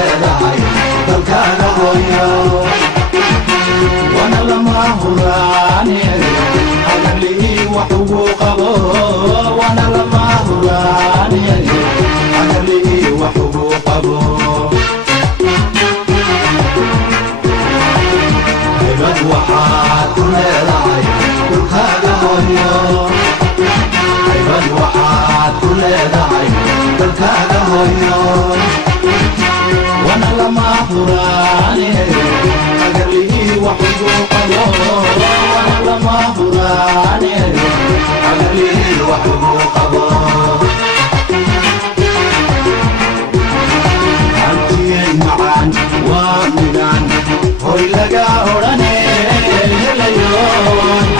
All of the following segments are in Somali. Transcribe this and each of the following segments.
leedahay dalkaaga hooyo wana lama huraane hagarlihii wax ugu qabo wana lama huraane hagarlihii wax ugu qabo hibad waxaad ku leedahay dalkaaga hooyo hibad waxaad ku leedahay dalkaaga hooyo wana lama huraane hagarlihii wax ugu qabo wana lama huraane hagarlihii wax ugu qabo hantiyey macaan waa midaan hoy laga odhane helayo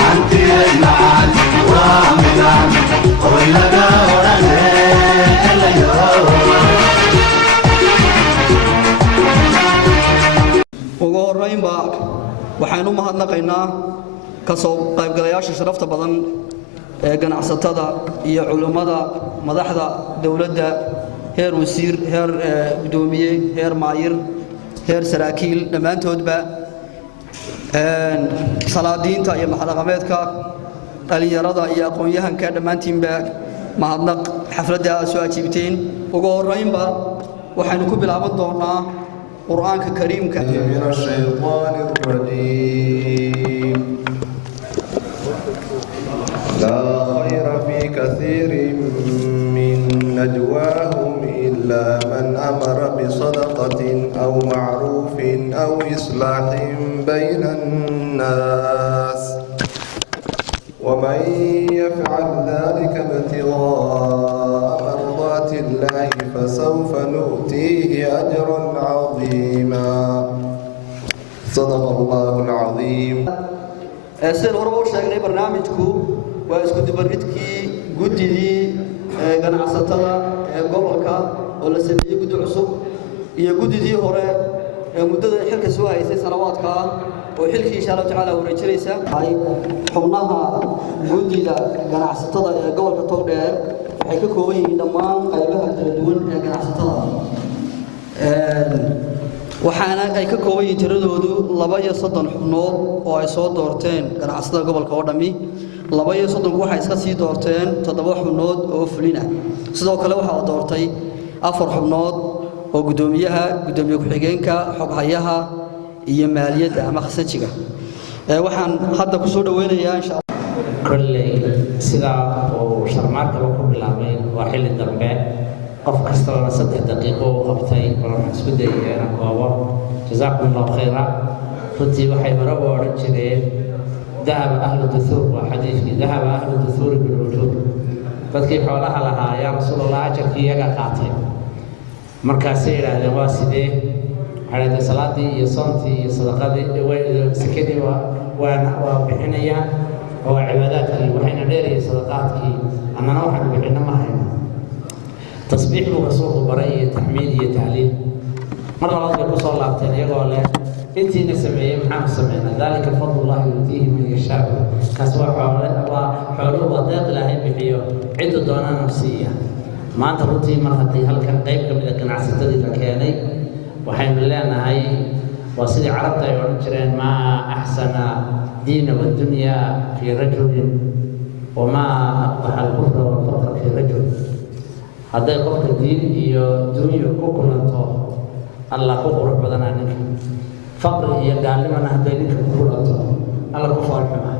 hantiyey macaan waa midaan hoy laga odhane helayo ugu horreynba waxaynu mahadnaqaynaa ka soo qaybgalayaasha sharafta badan ee ganacsatada iyo culimmada madaxda dowladda heer wasiir heer gudoomiye heer maayir heer saraakiil dhammaantoodba salaadiinta iyo maxalaqameedka dhalinyarada iyo aqoon-yahanka dhammaantiinba mahadnaq xafladda aad soo ajiibteen ugu horreynba waxaynu ku bilaaban doonaa قرآنك كريم من الشيطان الرجيم لا خير في كثير من نجواهم إلا من أمر بصدقة أو معروف أو إصلاح بين الناس ومن يفعل ذلك ابتغاء مرضات الله فسوف نؤتيه أجرا عظيما صدق الله العظيم. سير هربو شاغني برنامجكو واسكو دبريدكي غديدي ganacsatada gobolka oo la sameeyay guddi cusub iyo guddidii hore ee muddada xilka soo haysay sanawaadka oo xilkii insha Allah taala wareejinaysa ay xubnaha guddida ganacsatada ee gobolka Togdheer waxay ka kooban yihiin dhammaan qaybaha kala duwan ee ganacsatada waxaana ay ka kooban yihiin tiradoodu 32 xubnood oo ay soo doorteen ganacsatada gobolka oo dhami 32 waxay iska sii doorteen 7 xubnood oo fulina sidoo kale waxa la doortay 4 xubnood oo gudoomiyaha gudoomiye ku-xigeenka xoghayaha iyo maaliyadda ama khasajiga waxaan hadda ku soo dhaweynayaa insha Allah kulley sida oo sharmaarka ku bilaabay waa xilli dambe qof kasta oo 3 daqiiqo u qabtay waxaan isku dayay inaan koobo jazakumullahu khayran runtii waxay hore u oran jireen ذهب أهل الدثور وحديث ذهب أهل الدثور بالوجود فكيف حولها لها يا رسول الله أجرك يا قاطع مركزي على واسدة على صلاتي يصومتي صدقاتي سكني وبحنيا وعباداتي وحين ديري صدقاتك أنا نوح بحنا ما هنا تصبيح وسوق برية تحميدية تعليل مرة الله يقول صلى الله عليه وسلم انتي نسميه محمد سمعنا ذلك فضل الله يؤتيه من يشاء كسوى حوله وضيق لهي بحيو عدو دونا نفسية ما انت رتي مرهتي هل كان قيب كم إذا كان عسدتي لكياني وحين لنا هاي وصيدي عربتا يعنجرين ما أحسن دين والدنيا في رجل وما أقبح الكفر والفقر في رجل هذا يقول الدين iyo dunya ku kulanto Allah ku qurux badan aniga faqri iyo gaalnimana haday ninka ku kulanto Allah ku farxaa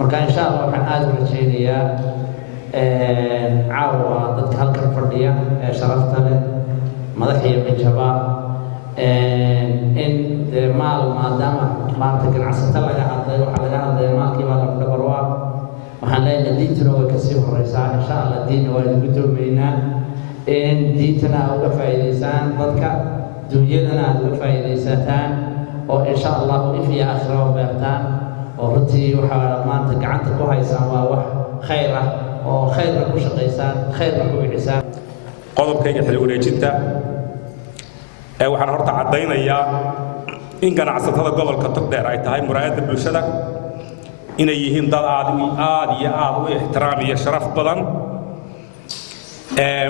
marka insha Allah waxaan aad u rajaynayaa caawa dadka halkan fadhiya ee sharafta leh madaxiisa jabaa in maal maadaama maanta ganacsata laga hadlay waxa laga hadlay maalkii baa la dhabarwaa waxaan leenahay diintuna way kasii horeysaa insha Allah diin waa lagu doomeynaa in diintana uga faa'iideysaan dadka dunyadana uga faa'iideysataan oo insha Allah if iyo aakhiro beertaan oo runtii waxa maanta gacanta ku haysaan waa wax khayr ah oo khayr ku shaqeysaan khayr ku bixisaan qodobkayga xil wareejinta waxaan horta cadaynayaa in ganacsatada gobolka Togdheer ay tahay muraayada bulshada inay yihiin dad aad iyo aad u ixtiraam iyo sharaf badan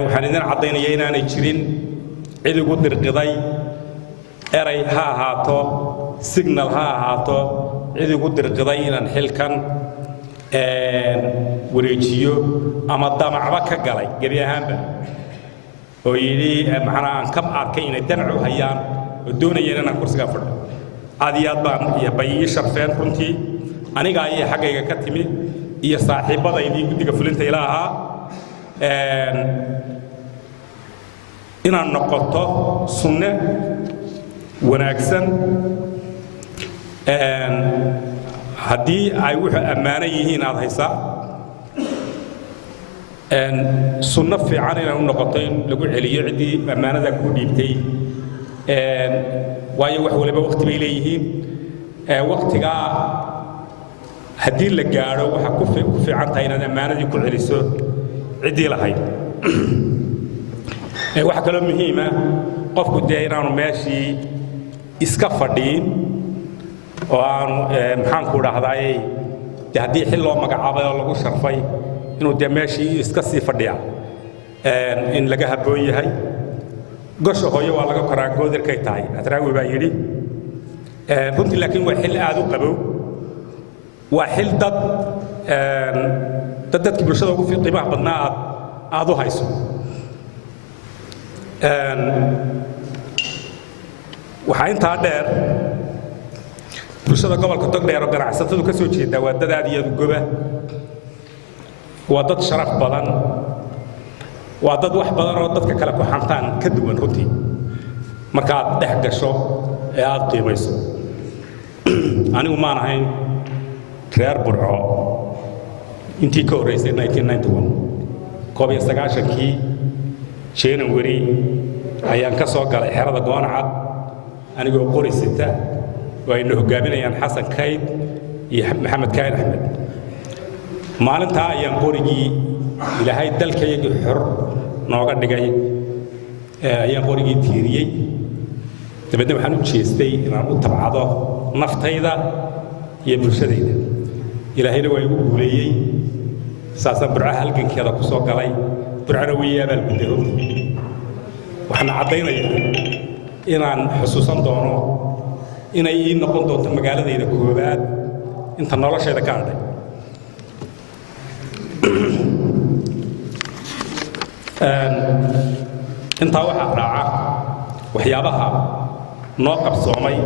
waxaan idin cadaynayaa inaanay jirin cid ugu dirqiday eray ha ahaato signal ha ahaato cid igu dirqiday inaan xilkan wareejiyo ama damacba ka galay gebi ahaanba oo yidhi macnaa aan ka arkay inay danacu hayaan oo doonayeen inaan kursiga fadho aad iyo aad baan bay ii sharfeen runtii aniga ayay xaggayga ka timi iyo saaxiibadaydii guddiga fulinta ila ahaa inaan noqoto sunne wanaagsan haddii ay wuxuu ammaano yihiin aad haysaa sunno fiican inay u noqoto in lagu celiyo ciddii ammaanada ku dhiibtay waayo wax waliba waqti bay leeyihiin waqtigaa haddii la gaadho waxaa ku fiican tahay inaad ammaanadii ku celiso ciddii lahayd waxaa kaloo muhiima qofku dee inaanu meeshii iska fadhiin oo aanu maxaanku dhahdaayey dee haddii xil loo magacaabay oo lagu sharfay inuu dee meeshii iska sii fadhiya in laga habboon yahay gosha hooyo waa laga koraa goodirkay tahay atraawi baa yidhi runtii laakiin waa xil aad u qabow waa xil dadkii bulshada ugu qiimaha badnaa aad u hayso waxaa intaa dheer bulshada gobolka togdheer oo ganacsatadu ka soo jeedaa waa dad aad iyo aad u goba waa dad sharaf badan waa dad wax badan oo dadka kale ku xantaan ka duwan runtii marka aad dhex gasho ee aad qiimayso anigu maan ahayn reer burco intii ka horreysay 1991 1991kii January ayaan ka soo galay xerada Goonacad anigoo qori sita oo ay hogaaminayaan Xasan Kayd iyo Maxamed Kayd Axmed maalintaa ayaan qorigii ilaahay dalkayga xor nooga dhigay ayaan qorigii tiiriyey dabeedna waxaan u jeestay inaan u tabcado naftayda iyo bulshadayda ilaahayna waa igu guuleeyey saasaan burca halgankeeda ku soo galay burcana way abaal guday runtii waxaan caddaynayaa inaan xusuusan doono inay ii noqon doonto magaaladayda koowaad inta noloshayda ka hadhay intaa waxaa raaca waxyaabaha noo qabsoomay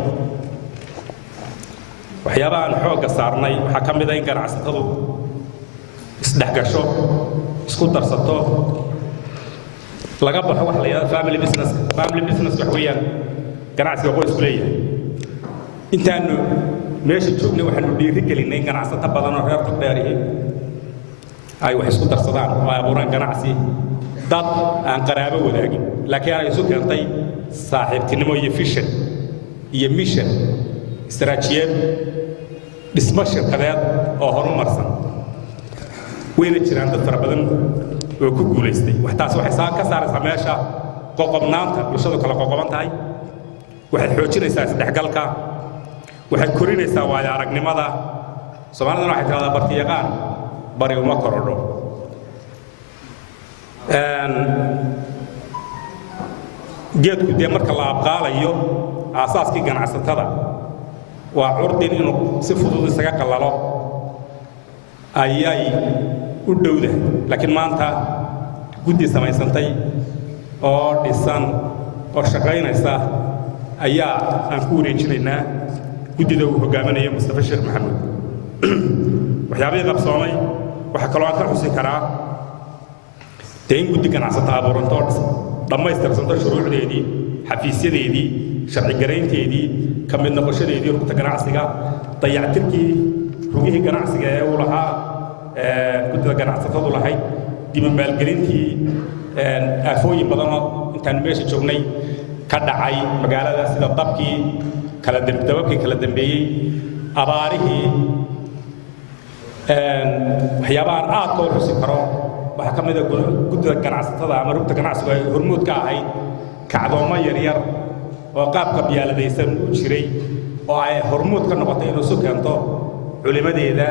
waxyaabaha aan xoogga saarnay waxaa ka mid ah in ganacsatadu isdhexgasho isku darsato laga baxo wax la yidhahdo family business wax weeyaan ganacsiga qoysku leeyahay intaanu meesha joognay waxaanu dhiiri gelinay in ganacsato badan oo reer togdheerihi ay wax isku darsadaan oo ay abuuraan ganacsi dad aan qaraabo wadaagin laakiin ay isu keentay saaxiibtinimo iyo vision iyo mission istaraatiijiyad dhismo shirkadeed oo horumarsan wayna jiraan dad fara badan oo ku guulaystay waxtaas waxay ka saaraysaa meesha qoqobnaanta bulshadu kala qoqoban tahay waxay xoojinaysaa isdhexgalka waxay korinaysaa waayo aragnimada soomaalidana waxay tiraahdaa bartiyaqaan bari uma korodho geedku dee marka la abqaalayo aasaaskii ganacsatada waa curdin inuu si fudud isaga qallalo ayay u dhowda laakiin maanta guddi samaysantay oo dhisan oo shaqaynaysa ayaa aan ku wareejinaynaa guddida uu hogaaminayo Mustafa Sheekh Maxamed waxyaabihii qabsoomay waxaa kaloo aan ka xusi karaa dee in guddi ganacsata abuuranto dhammaystirsanto shuruucdeedii xafiisyadeedii sharcigaraynteedii ka mid noqoshadeedii rugta ganacsiga dayactirkii rugihii ganacsiga ee uu lahaa guddida ganacsatadu lahayd dib u maalgelintii aafooyin badanoo intaan meesha joognay ka dhacay magaalada sida dabkii dababkii kala dambeeyey abaarihii waxyaabahaan aad koo xusi karo waxaa ka mid ah guddida ganacsatada ama rugta ganacsigu ay hormuud ka ahayd kacdoomo yaryar oo qaabka biyaaladaysan u jiray oo ay hormuud ka noqotay inuu isu keento culimadeeda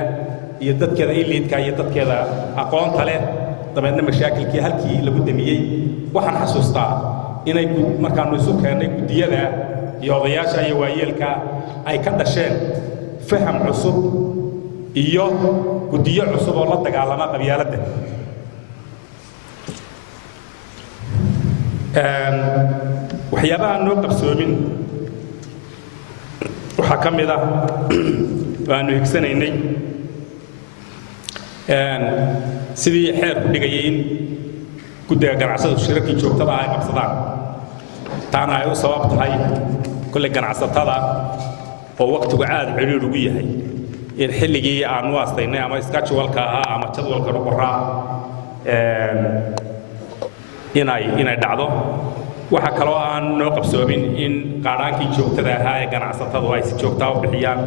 iyo dadkeeda iliidka iyo dadkeeda aqoonta leh dabeedna mashaakilkii halkii lagu damiyey waxaan xasuustaa inay markaanu isu keennay guddiyada iyo odayaasha iyo waayeelka ay ka dhasheen faham cusub iyo guddiyo cusub oo la dagaalama qabyaaladda waxyaabaha noo qabsoomin waxaa ka mid ah waanu higsanaynay sidii xeer ku dhigayay in guddiga ganacsadu shirarkii joogtada ay qabsadaan taana ay u sabab tahay kulle ganacsatada oo waqtigu aad ciriir ugu yahay in xilligii aan u aastaynay ama schedule-ka ahaa ama jadwalka lagu qoraa inay dhacdo waxa kaloo aan noo qabsoomin in qaadhaankii joogtada ahaa ee ganacsatadu ay si joogtaa u bixiyaan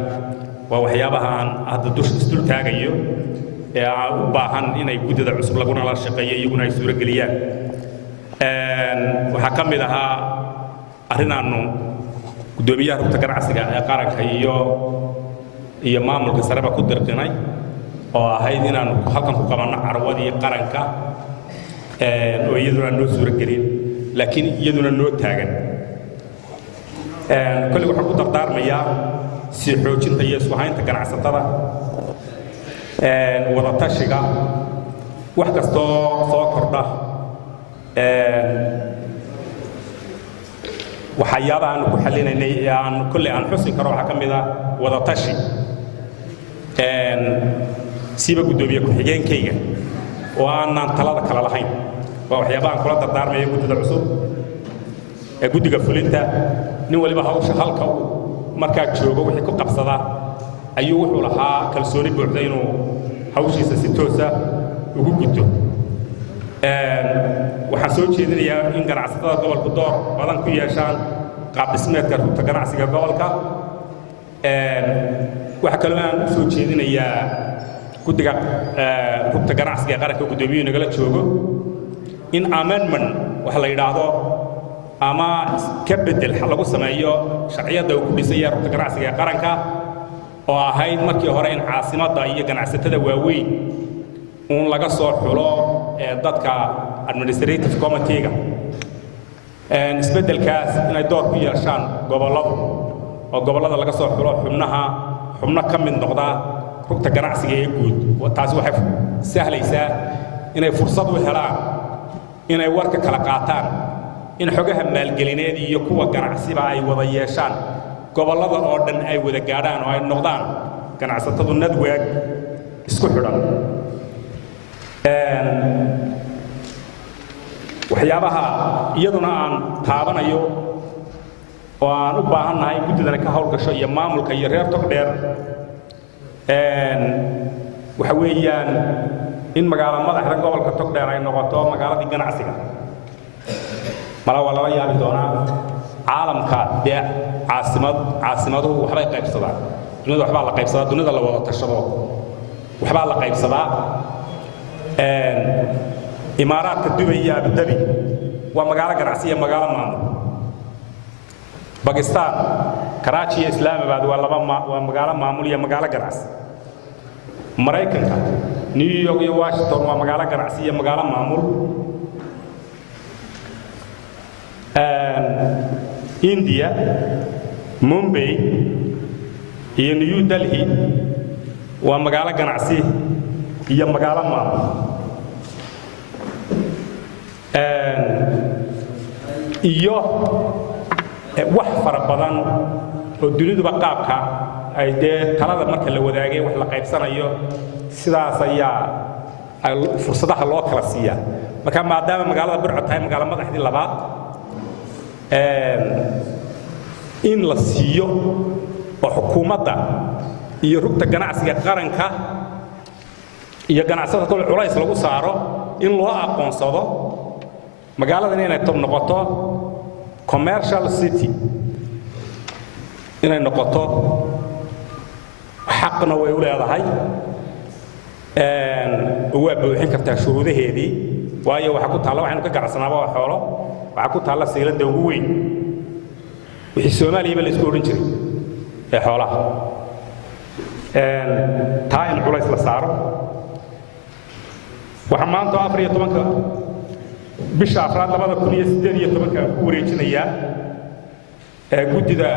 waa waxyaabaha aan hadda isdul taagayo ee aan u baahan inay guddida cusub laguna la shaqeeyo iyaguna ay suurageliyaan waxaa ka mid ahaa arrinaannu guddoomiyaha rugta ganacsiga ee qaranka iyo maamulka sareba ku dirqinay oo ahayd inaannu halkan ku qabanno carwadii qaranka oo iyaduna noo suuragelin laakiin iyaduna noo taagan kolley waxaan ku dardaarmayaa sii xoojinta iyo isku haynta ganacsatada wada tashiga wax kastoo soo kordha waxyaabaha aan ku xallinaynay ee aan kolley aan xusi karo waxaa ka mid ah wada tashi siiba guddoomiye ku-xigeenkayga oo aanaan talada kala lahayn waa waxyaabaha aan kula dardaarmaya guddida cusub ee guddiga fulinta nin waliba hawsha halka uu markaa joogo wixii ku qabsada ayuu wuxuu lahaa kalsooni buuxda inuu hawshiisa si toosa ugu gudto waxaan soo jeedinayaa in ganacsatada gobolku door badan ku yeeshaan qaab dhismeedka rugta ganacsiga gobolka waxaa kaloo aan u soo jeedinayaa guddiga rugta ganacsiga ee qaranka guddoomiyuhu nagala joogo in amendment waxa la yidhaahdo ama ka bedel lagu sameeyo sharciyadda uu ku dhisay ee rugta ganacsiga ee qaranka oo ahayd markii hore in caasimadda iyo ganacsatada waaweyn uun laga soo xulo dadka administrative committee-ga isbeddelkaas inay door ku yeeshaan gobolladu oo gobollada laga soo xulo xubno ka mid noqda rugta ganacsiga ee guud taasi waxay sahlaysaa inay fursad u helaan inay warka kala qaataan in xogaha maalgelineed iyo kuwa ganacsiba ay wada yeeshaan gobollada oo dhan ay wada gaadhaan oo ay noqdaan ganacsatadu nadwaag isku xidhan waxyaabaha iyaduna aan taabanayo oo aan u baahannahay guddidana ka howlgasho iyo maamulka iyo reer togdheer waxa weeyaan in magaalo madaxda gobolka togdheer ay noqoto magaaladii ganacsiga mala waa lala yaabi doonaa caalamka dee caasimaduhu waxbay qaybsadaan dunida waxbaa la qaybsadaa dunida la wada tashado waxbaa la qaybsadaa imaaraadka dubay iyo abudabi waa magaalo ganacsi iyo magaalo maamul bakistan karaaji iyo islaamabad waa magaalo maamul iyo magaalo ganacsi maraykanka new york iyo washington waa magaalo ganacsi iyo magaalo maamul india mumbai iyo new delhi waa magaalo ganacsi iyo magaalo maamul iyo wax fara badan oo duniduba qaabka ay dee talada marka la wadaagay wax la qaybsanayo sidaas ayaa fursadaha loo kala siiyaa marka maadaama magaalada burco tahay magaalo madaxdii labaad in la siiyo oo xukuumadda iyo rugta ganacsiga qaranka iyo ganacsada kale culays lagu saaro in loo aqoonsado magaaladan inay noqoto commercial city inay noqoto xaqna way u leedahay waa buuxin kartaa shuruudaheedii waayo waxa ku taalla waxaynu ka ganacsanaaba waa xoolo waxa ku taalla sayladda ugu weyn wixii soomaaliyaba la isku odhan jiray ee xoolaha taa in culays la saaro waxaa maanta 14 bisha afraad 2018 ku wareejinayaa guddida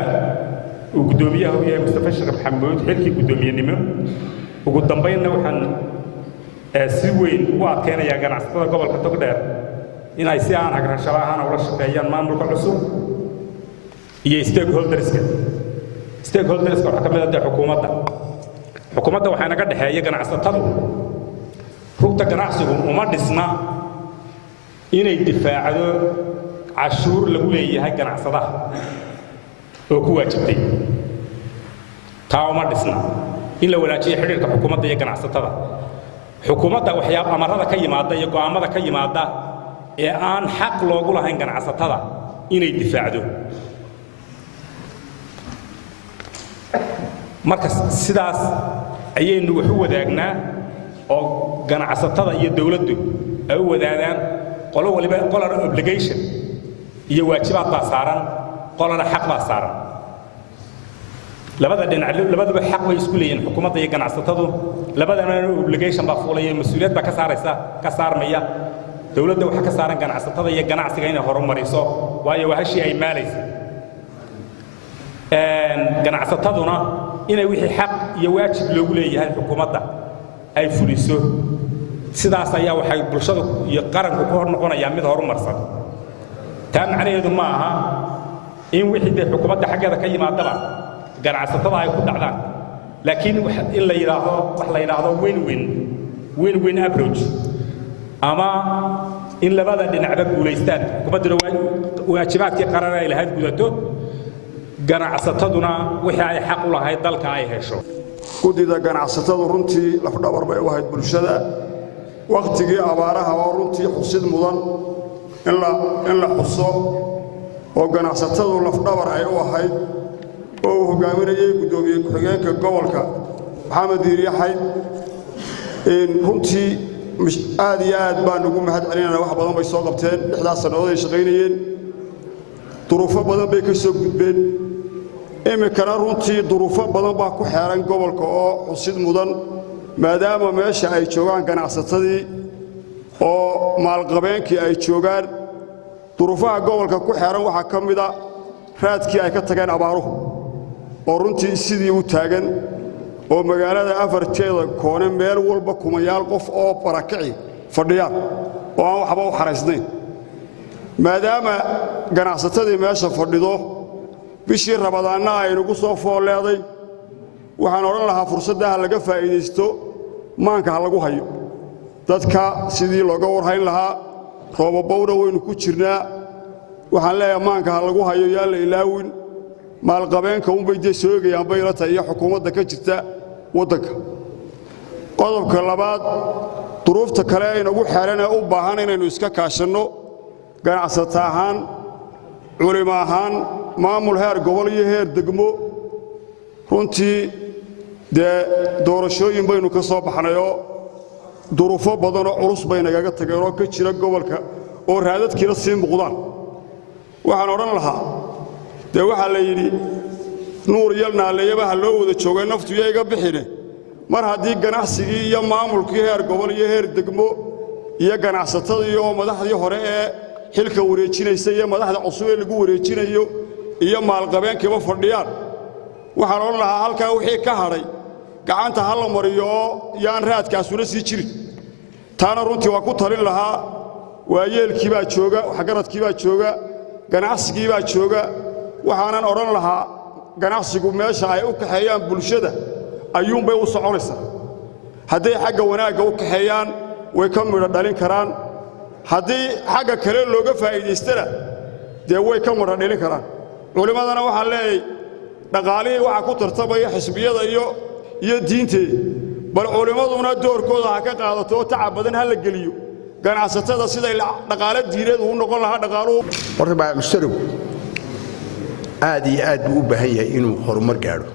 uu guddoomiyaha u yahay Mustafa Sheekh Maxamuud xilkii guddoomiyenimo ugu dambeynna waxaan si weyn u adkeenayaa ganacsatada gobolka Togdheer inay si aan hagrashada ahaan ula shaqeeyaan maamulka cusub iyo stakeholderska waxaa ka mid ah xukuumadda waxaa naga dhexeeya ganacsatadu rugta ganacsigu uma dhisna inay difaacdo cashuur lagu leeyahay ganacsadaha oo ku waajibtay taa uma dhisna in la wanaajiyo xiriirka xukuumadda iyo ganacsatada xukuumadda waxyaabo amarada ka yimaada iyo go'aamada ka yimaada ee aan xaq loogu lahayn ganacsatada inay difaacdo marka sidaas ayaynu wax u wadaagnaa oo ganacsatada iyo dawladdu ay u wadaagaan qolo waliba qolana obligation iyo waajibaad baa saaran qolana xaq baa saaran labada dhinac labaduba xaq way isku leeyihiin xukuumadda iyo ganacsatadu labadana obligation baa fuulaya mas'uuliyad baa ka saarmaya dawladda waxa ka saaran ganacsatada iyo ganacsiga inay horumariso waayo waa hashii ay maalayso ganacsataduna inay wixii xaq iyo waajib loogu leeyahay xukuumadda ay fuliso sidaas ayaa waxay bulshadu iyo qaranku ku hor noqonayaan mid horumarsan taa macnaheedu ma aha in wixii xukuumadda xaggeeda ka yimaadaba ganacsatada ay ku dhacdaan laakiin in la yiraahdo win-win approach ama in labada dhinacba guulaystaan xukuumadduna waajibaadkii qaran ay lahayd gudato ganacsataduna wixii ay xaq u lahayd dalka ay hesho guddida ganacsatadu runtii lafdhabar bay u ahayd bulshada waqtigii abaaraha oo runtii xusid mudan in la xuso oo ganacsatadu lafdhabar ay u ahayd oo uu hogaaminayay guddoomiye ku-xigeenka gobolka maxamed diiriye xayd runtii aad iyo aad baan ugu mahad celinayna wax badan bay soo qabteen 6 sannadood ay shaqaynayeen duruufo badan bay ka soo gudbeen imikana runtii duruufo badan baa ku xeeran gobolka oo xusid mudan maadaama meesha ay joogaan ganacsatadii oo maalqabeenkii ay joogaan duruufaha gobolka ku xeeran waxaa ka mid a raadkii ay ka tageen abaaruhu oo runtii sidii u taagan oo magaalada afarteeda koone meel walba kumayaal qof oo barakici fadhiyaan oo aan waxba u xaraysnayn maadaama ganacsatadii meesha fadhido bishii rabadaanna ay nagu soo fooleeday waxaan odhan lahaa fursadda ha laga faa'iidaysto maanka ha lagu hayo dadka sidii looga warhayn lahaa roobabowna waynu ku jirnaa waxaan leeyahay maanka ha lagu hayo yaa la ilaawin maalqabeenka unbay dee soo egayaan bayla tahay iyo xukuumadda ka jirta waddanka qodobka labaad duruufta kale aynagu xeeran ee u baahan inaynu iska kaashanno ganacsata ahaan culimo ahaan maamul heer gobol iyo heer degmo runtii dee doorashooyin baynu ka soo baxnayoo duruufo badanoo culus bay nagaga tageen oo ka jira gobolka oo raadadkiina sii muuqdaan waxaan odhan lahaa dee waxaa la yidhi nuur iyo naaleeyaba ha loo wada joogay naftu iyo iga bixine mar haddii ganacsigii iyo maamulkii heer gobol iyo heer degmo iyo ganacsatadii oo madaxdii hore ee xilka wareejinaysa iyo madaxda cusub ee lagu wareejinayo iyo maalqabeenkiiba fadhiyaan waxaan odhan lahaa halkaa wixii ka hadhay gacanta ha la mariyo oo yaan raadkaasuna sii jirin taana runtii waa ku talin lahaa waayeelkii baa jooga waxgaradkii baa jooga ganacsigii baa jooga waxaanan odhan lahaa ganacsigu meesha ay u kaxeeyaan bulshada ayuunbay u soconaysaa hadday xagga wanaagga u kaxeeyaan way ka midho dhalin karaan haddii xagga kale looga faa'iidaystana dee way ka midho dhalin karaan culimmadana waxaan leeyahay dhaqaalihii waxaa ku tartamaya xisbiyada iyo diinteeda bal culimmaduna doorkooda ha ka qaadato oo tacab badan ha la geliyo ganacsatada siday dhaqaale diineed uu noqon lahaa dhaqaaluhu horta baa mushtarigu aad iyo aad buu u baahan yahay inuu horumar gaadho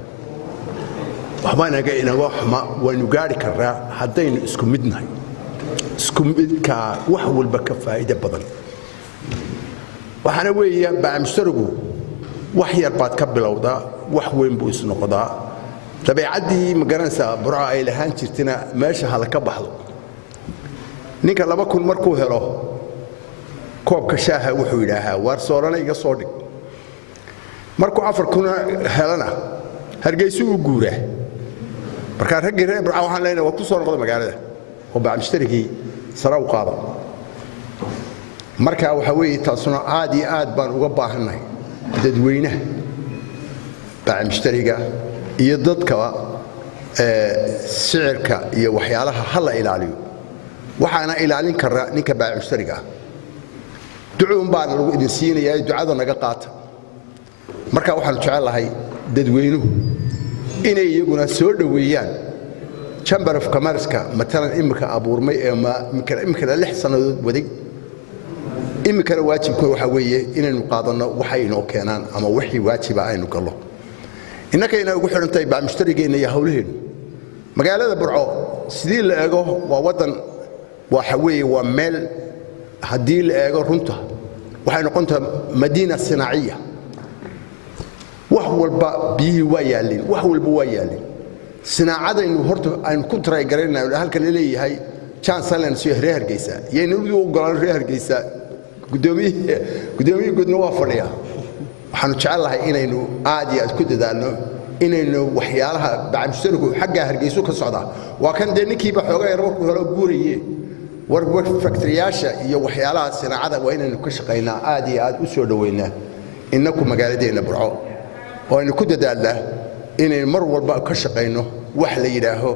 waxba inaga xuma waynu gaadhi karnaa haddaynu isku midnahay isku midkaa wax walba ka faa'iido badan waxaana weeye baa mushtarigu wax yar baad ka bilowdaa wax weyn buu is noqdaa dabeecaddii magaranaysaa burca ay lahaan jirtina meesha hala ka baxdo ninka 2,000 markuu helo koobka shaaha wuxuu yidhaahaa waar soorana iga soo dhig markuu 4,000 helana hargeysa uu guuraa marka raggii reer Burco waxaan leenahay waa ku soo noqday magaalada oo baa mushtarigii sara u qaada marka waxa weeye taasuna aad iyo aad baan uga baahanahay dadweynaha baa mushtariga iyo dadka sicirka iyo waxyaalaha hal ilaaliyo waxaana ilaalin kara ninka baa mushtariga ducuun baan lagu idin siinayaa ducada naga qaata marka waxaan jecelahay dadweynuhu inay iyaguna soo dhaweeyaan Chamber of Commerce-ka matalan imika abuurmay ee imika 6 sanadood waday imika waajibkooda waxa weeye inaynu qaadano waxa inoo keenaan ama wixii waajiba aynu gallo innaka inay ugu xirantay baa mushtarigeena iyo hawlaheena magaalada Burco sidii la eego waa wadan waxa weeye waa meel hadii la eego runta waxay noqontaa madiina sinaaciya wax walba biyi waa yaalin wax walba waa yaalin sinaacadaynu horta aynu ku taray garanaynaa halkan leeyahay chancellor si reer Hargeysa yeenu u golaan reer Hargeysa gudoomiye gudna waa fadhiya waxaanu jecelahay inaynu aad iyo aad ku dadaalno inaynu waxyaalaha bacamsharigu xagga Hargeysa ka socda waa kan ninkii ba xoogaa yar markuu helo guuriyay war factory-yaasha iyo waxyaalaha sinaacada waa inaynu ka shaqeynaa aad iyo aad u soo dhaweynaa inaku magaaladeena Burco oo aynu ku dadaalnaa inaynu mar walba ka shaqeyno wax la yiraaho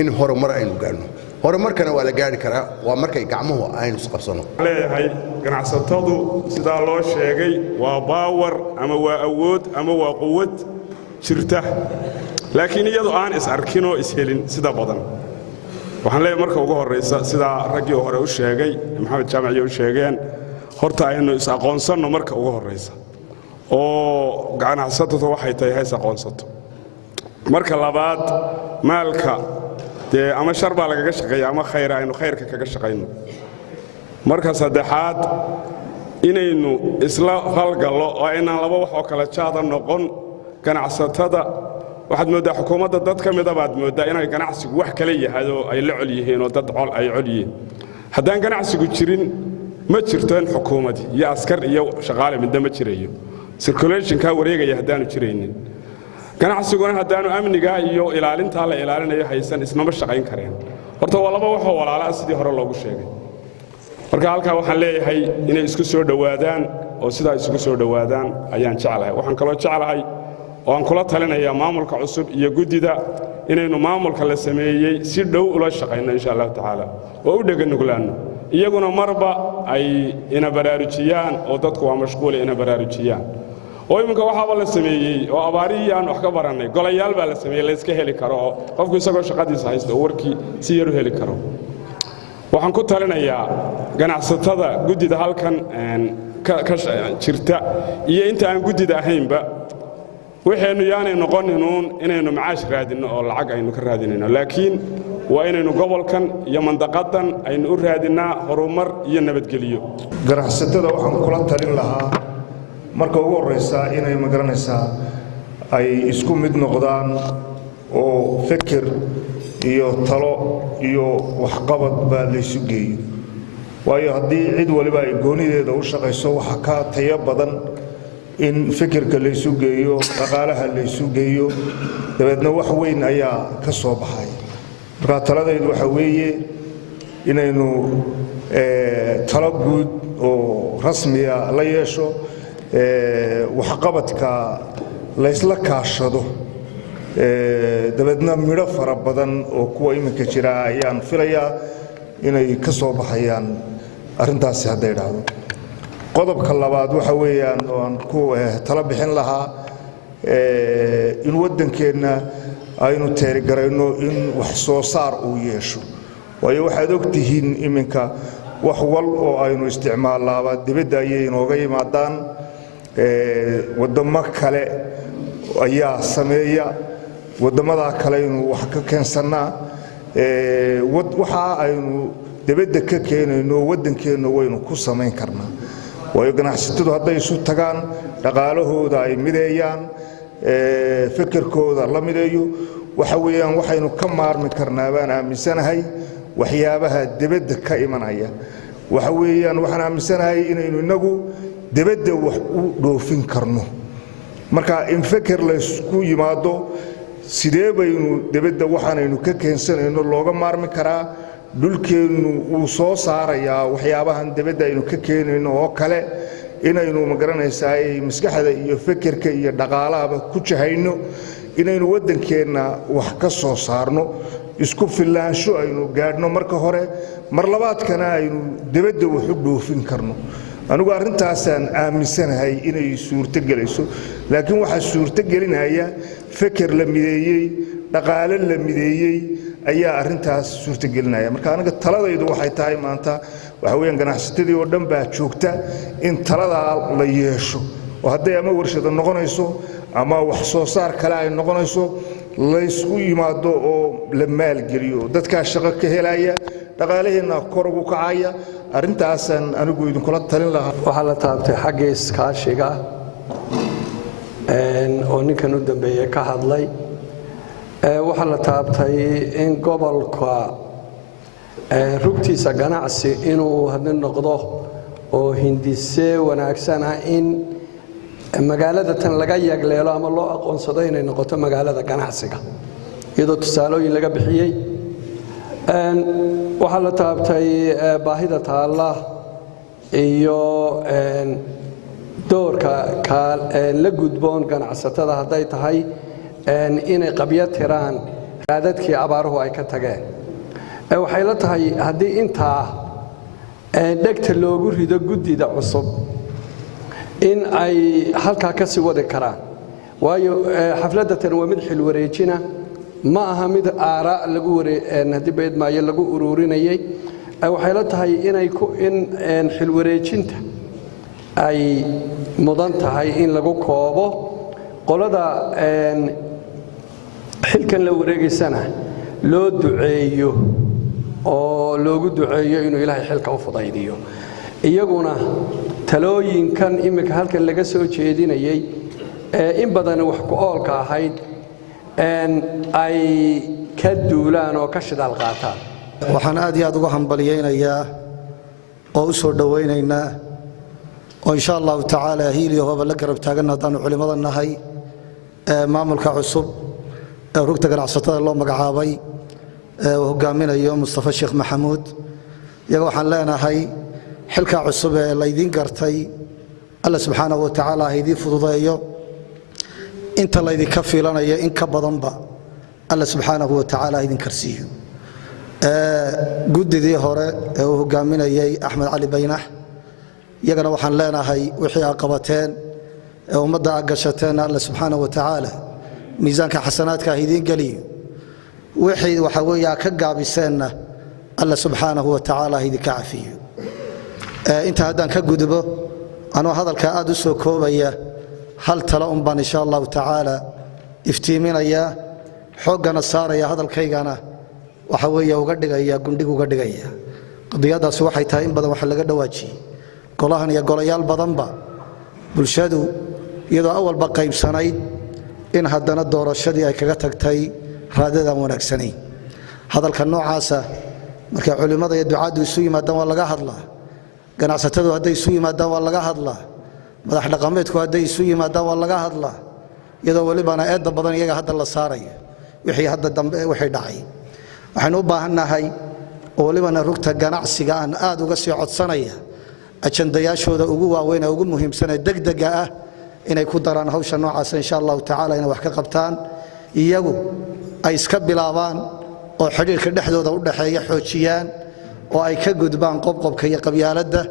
in horumar aynu gaarno horumarkana waa la gaari karaa waa markay gacmuhu aynu isqabsano leeyahay ganacsatadu sida loo sheegay waa power ama waa awood ama waa quwad jirta laakiin iyadoo aan is arkin oo is helin sida badan waxaan leeyahay marka ugu horeysa sida raggii hore u sheegay maxamed jaamac u sheegeen horta aynu is aqoonsanno marka ugu horeysa oo ganacsatadu waxay tahay haysa aqoonsato marka labaad maalka ama shar baa lagaga shaqeeyaa ama khayr aynu khayrka kaga shaqeyno marka saddexaad inaynu isla falgallo oo inaan laba wax oo kala jaada noqon ganacsatada waxaad moodaa xukuumadda dad ka mid ah baad moodaa inay ganacsigu wax kale yahay oo ay la col yihiin oo dad col ay col yihiin haddaan ganacsigu jirin ma jirto in xukuumadii iyo askar iyo shaqaale midna ma jirayo circulation-ka wareegaya haddaanu jiraynin ganacsiguna haddaanu amniga iyo ilaalinta la ilaalinayo haysan isnama shaqayn kareen horta waa laba wax oo walaala sidii hore loogu sheegay marka halka waxaan leeyahay inay isku soo dhawaadaan oo sidaa isugu soo dhawaadaan ayaan jecelahay waxaan kaloo jecelahay oo aan kula talinayaa maamulka cusub iyo gudida inaynu maamulka la sameeyay si dhow ula shaqeyno insha Allah taala oo u dhagan nuglaano iyaguna marba ay ina baraarujiyaan oo dadku waa mashquul ina baraarujiyaan oo iminka waxa la sameeyay oo abaariyaan wax ka baranay golayaal baa la sameeyay la iska heli karo qofku isagoo shaqadiisa haysto warkii si yar u heli karo waxaan ku talinayaa ganacsatada gudida halkan ka jirta iyo inta aan gudida ahaynba waxaynu yaanay noqonin inaynu macaash raadino oo lacag aynu ka raadinayno laakiin waa inaynu gobolkan iyo mandaqadan aynu u raadinaa horumar iyo nabadgeliyo ganacsatada waxaan kula talin lahaa marka ugu horeysa inay magaranaysaa ay isku mid noqdaan oo fikir iyo talo iyo waxqabad baa la isu geeyo waayo haddii cid waliba ay goonideeda u shaqayso waxa ka tayo badan in fikirka la isu geeyo dhaqaalaha la isu geeyo dabeedna wax weyn ayaa ka soo baxay marka taladaydu waxa weeye inaynu talo guud oo rasmiya la yeesho waxqabadka la isla kaashado dabeedna midho fara badan oo kuwa iminka jira ayaan filayaa inay ka soo baxayaan arrintaasi hadday dhacdo qodobka labaad waxa weeyaan oo aan ku tala bixin lahaa in waddankeenna aynu teerigarayno in wax soo saar uu yeesho waayo waxaad ogtihiin iminka wax wal oo aynu isticmaalaaba dibadda ayay inooga yimaadaan waddamo kale ayaa sameeya waddamadaa kale aynu wax ka keensannaa waxa aynu dibadda ka keenayno waddankeenna waynu ku samayn karnaa waayo ganacsatadu hadday isu tagaan dhaqaalahooda ay mideeyaan fikirkooda la mideeyo waxa weeyaan waxaynu ka maarmi karnaa baan aaminsanahay waxyaabaha dibadda ka imanaya waxa weeyaan waxaan aaminsanahay inaynu inagu dibadda wax u dhoofin karno marka in feker la isku yimaado sidee baynu dibadda waxaanaynu ka keensanayno looga maarmi karaa dhulkeennu uu soo saarayaa waxyaabahan dibadda aynu ka keenayno oo kale inaynu magaranaysaa maskaxda iyo fekerka iyo dhaqaalaha ku jahayno inaynu waddankeenna wax ka soo saarno isku filaansho aynu gaadhno marka hore mar labaadkana aynu dibadda wax u dhoofin karno anigu arrintaasaan aaminsanahay inay suurto gelayso laakiin waxaa suurto gelinaya feker la mideeyey dhaqaale la mideeyey ayaa arrintaas suurto gelinaya marka aniga taladaydu waxay tahay maanta waxa weeyaan ganacsatadii oo dhan baa joogta in taladaa la yeesho oo hadday ama warshada noqonayso ama wax soo saar kale ay noqonayso la isku yimaado oo la maalgeliyo dadkaa shaqo ka helaya dhaqaalaheenna kor ugu kacaya arrintaasaan anigu idinkula talin lahaa waxaa la taabtay xagga iskaashiga oo ninkan u dambeeyey ka hadlay waxaa la taabtay in gobolka rugtiisa ganacsi inuu hadna noqdo oo hindise wanaagsan ah in magaalada tan laga yagleelo ama loo aqoonsado inay noqoto magaalada ganacsiga iyadoo tusaalooyin laga bixiyey waxaa la taabtay baahida taalla iyo doorka la gudboon ganacsatada hadday tahay inay qabyo tiraan raadadkii abaaruhu ay ka tageen waxay la tahay haddii intaa dhegta loogu rido guddida cusub in ay halkaa ka sii wadi karaan waayo xafladda tan waa mid xilwareejina ma aha mid aara haddii beedmaayo lagu ururinayay waxay la tahay in xilwareejinta ay mudan tahay in lagu koobo qolada xilkan la wareegaysana loo duceeyo oo loogu duceeyo inuu ilaahay xilka u fudaydiyo iyaguna talooyinkan imika halkan laga soo jeedinayay in badan wax ku oolka ahayd ay ka duulaan oo ka shidaal qaataan waxaan aad iyo aad uga hambaliyaynayaa oo u soo dhowaynaynaa oo insha allahu tacaala hiil iyo hooba la garab taaganna haddaanu culimmada nahay maamulka cusub ee rugta ganacsatada loo magacaabay uu hogaaminayo mustafa sheekh maxamuud iyaga waxaan leenahay xilka cusub ee laydiin gartay alla subxaanahu wa tacaala ha idiin fududeeyo inta laydinka fiilanaya in ka badanba alla subxaanahu wa tacaala ha idin karsiiyo guddidii hore ee uu hogaaminayay axmed cali baynax iyagana waxaan leenahay wixii aad qabateen ee ummadda aad gashateen alla subxaanahu wa tacaala miisaanka xasanaadka ha idiin geliyo wixii waxa weeye aad ka gaabiseenna alla subxaanahu wa tacaala ha idinka cafiyo inta haddaan ka gudbo anoo hadalka aad u soo koobaya hal talo un baan insha allahu tacaala iftiiminaya xooggana saaraya hadalkaygana waxa weeye uga dhigaya gundhig uga dhigaya qadiyadaasi waxay tahay in badan waxa laga dhawaajiyey golahan iyo golayaal badanba bulshadu iyadoo awalba qaybsanayd in haddana doorashadii ay kaga tagtay raadadaan wanaagsanayn hadalka noocaasa markay culimmada iyo ducaaddu isu yimaadaan waa laga hadlaa ganacsatadu hadday isu yimaadaan waa laga hadlaa madax dhaqameedku hadday isu yimaadaan waa laga hadlaa iyadoo welibana eedda badan iyaga hadda la saarayo wixii hadda dambe wixii dhacay waxaynu u baahannahay oo welibana rugta ganacsiga aan aad uga sii codsanaya ajandayaashooda ugu waaweyn ee ugu muhiimsan ee degdega ah inay ku daraan hawsha noocaas insha allahu tacaala inay wax ka qabtaan iyagu ay iska bilaabaan oo xidhiirka dhexdooda u dhaxeeya xoojiyaan oo ay ka gudbaan qobqobka iyo qabyaaladda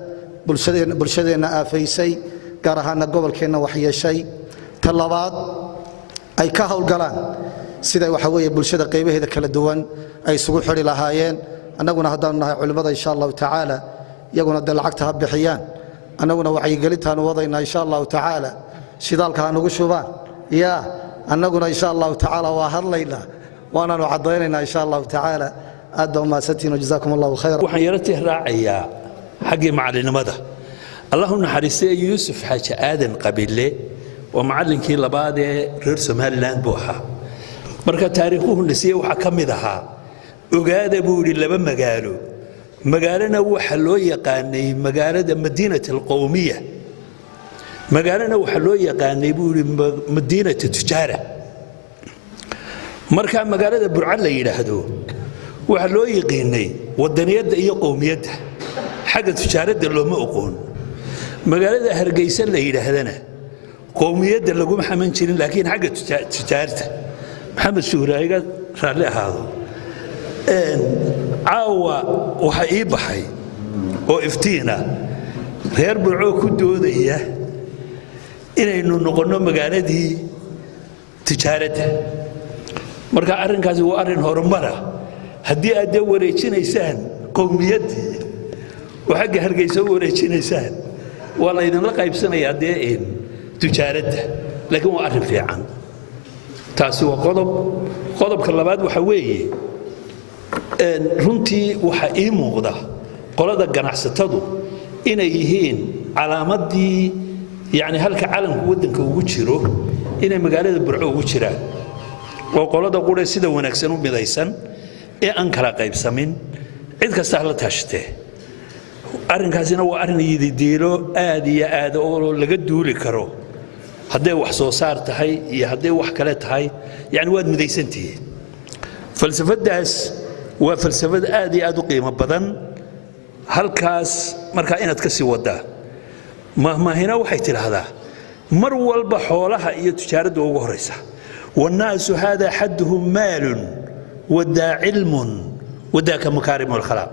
bulshadeenna aafaysay gaar ahaana gobolkeenna waxyeeshay ta labaad ay ka howlgalaan sida waxa weeye bulshada qaybaheeda kala duwan ay isugu xidhi lahaayeen annaguna haddaanu nahay culimmada insha allahu tacaala iyaguna dee lacagta ha bixiyaan annaguna wacyigelintaanu wadaynaa insha allahu tacaala shidaalka ha nugu shubaan yaa annaguna insha allahu tacaala waa hadlaynaa waanaanu caddaynaynaa insha allahu tacaala aad baa umahadsantihiin wajazaakum allahu khayra waxaan yaro tixraacayaa xaggii macalinimada allahu naxariistay yuusuf xaaji aadan qabile oo macallinkii labaad ee reer somaliland buu ahaa marka taariikhuhu nasiye waxaa ka mid ahaa ogaada buu yidhi laba magaalo magaalana waxa loo yaqaanay magaalada madiinat alqowmiya magaalana waxa loo yaqaanay buu yiri madiinada tijaara marka magaalada burca la yiraahdo waxa loo yaqaanay wadaniyada iyo qowmiyadda xagga tijaarada looma aqoon magaalada hargeysa la yiraahdana qowmiyadda lagu maxaman jirin laakiin xagga tijaarta maxamed shuurayga raali ahaado caawa waxa ii baxay oo iftiina reer burco ku doodaya inaynu noqono magaaladii tijaarada marka arrinkaasi waa arrin horumara haddii aad wareejinaysaan qowmiyaddii oo xagga hargeysa wareejinaysaan waa la idinla qaybsanayaa dee tijaaradda laakiin waa arrin fiican taasi waa qodobka labaad waxa weeye runtii waxa ii muuqda qolada ganacsatadu inay yihiin calaamadii yani halka calanku waddanka ugu jiro inay magaalada burco ugu jiraan oo qolada qure sida wanaagsan u midaysan ee aan kala qaybsamin cid kasta la taashatee arrinkaasina waa arrin yididiilo aad iyo aad oo laga duuli karo hadday wax soo saar tahay iyo hadday wax kale tahay yani waad midaysantihiin falsafadaas waa falsafad aad iyo aad u qiimo badan halkaas markaa inaad ka sii wadaa mahmaahina waxay tidhaahdaa mar walba xoolaha iyo tijaaradda ugu horaysa wannaasu hada xadduhum maalun wadaa cilmun wadaaka makaarimu alkhalaaq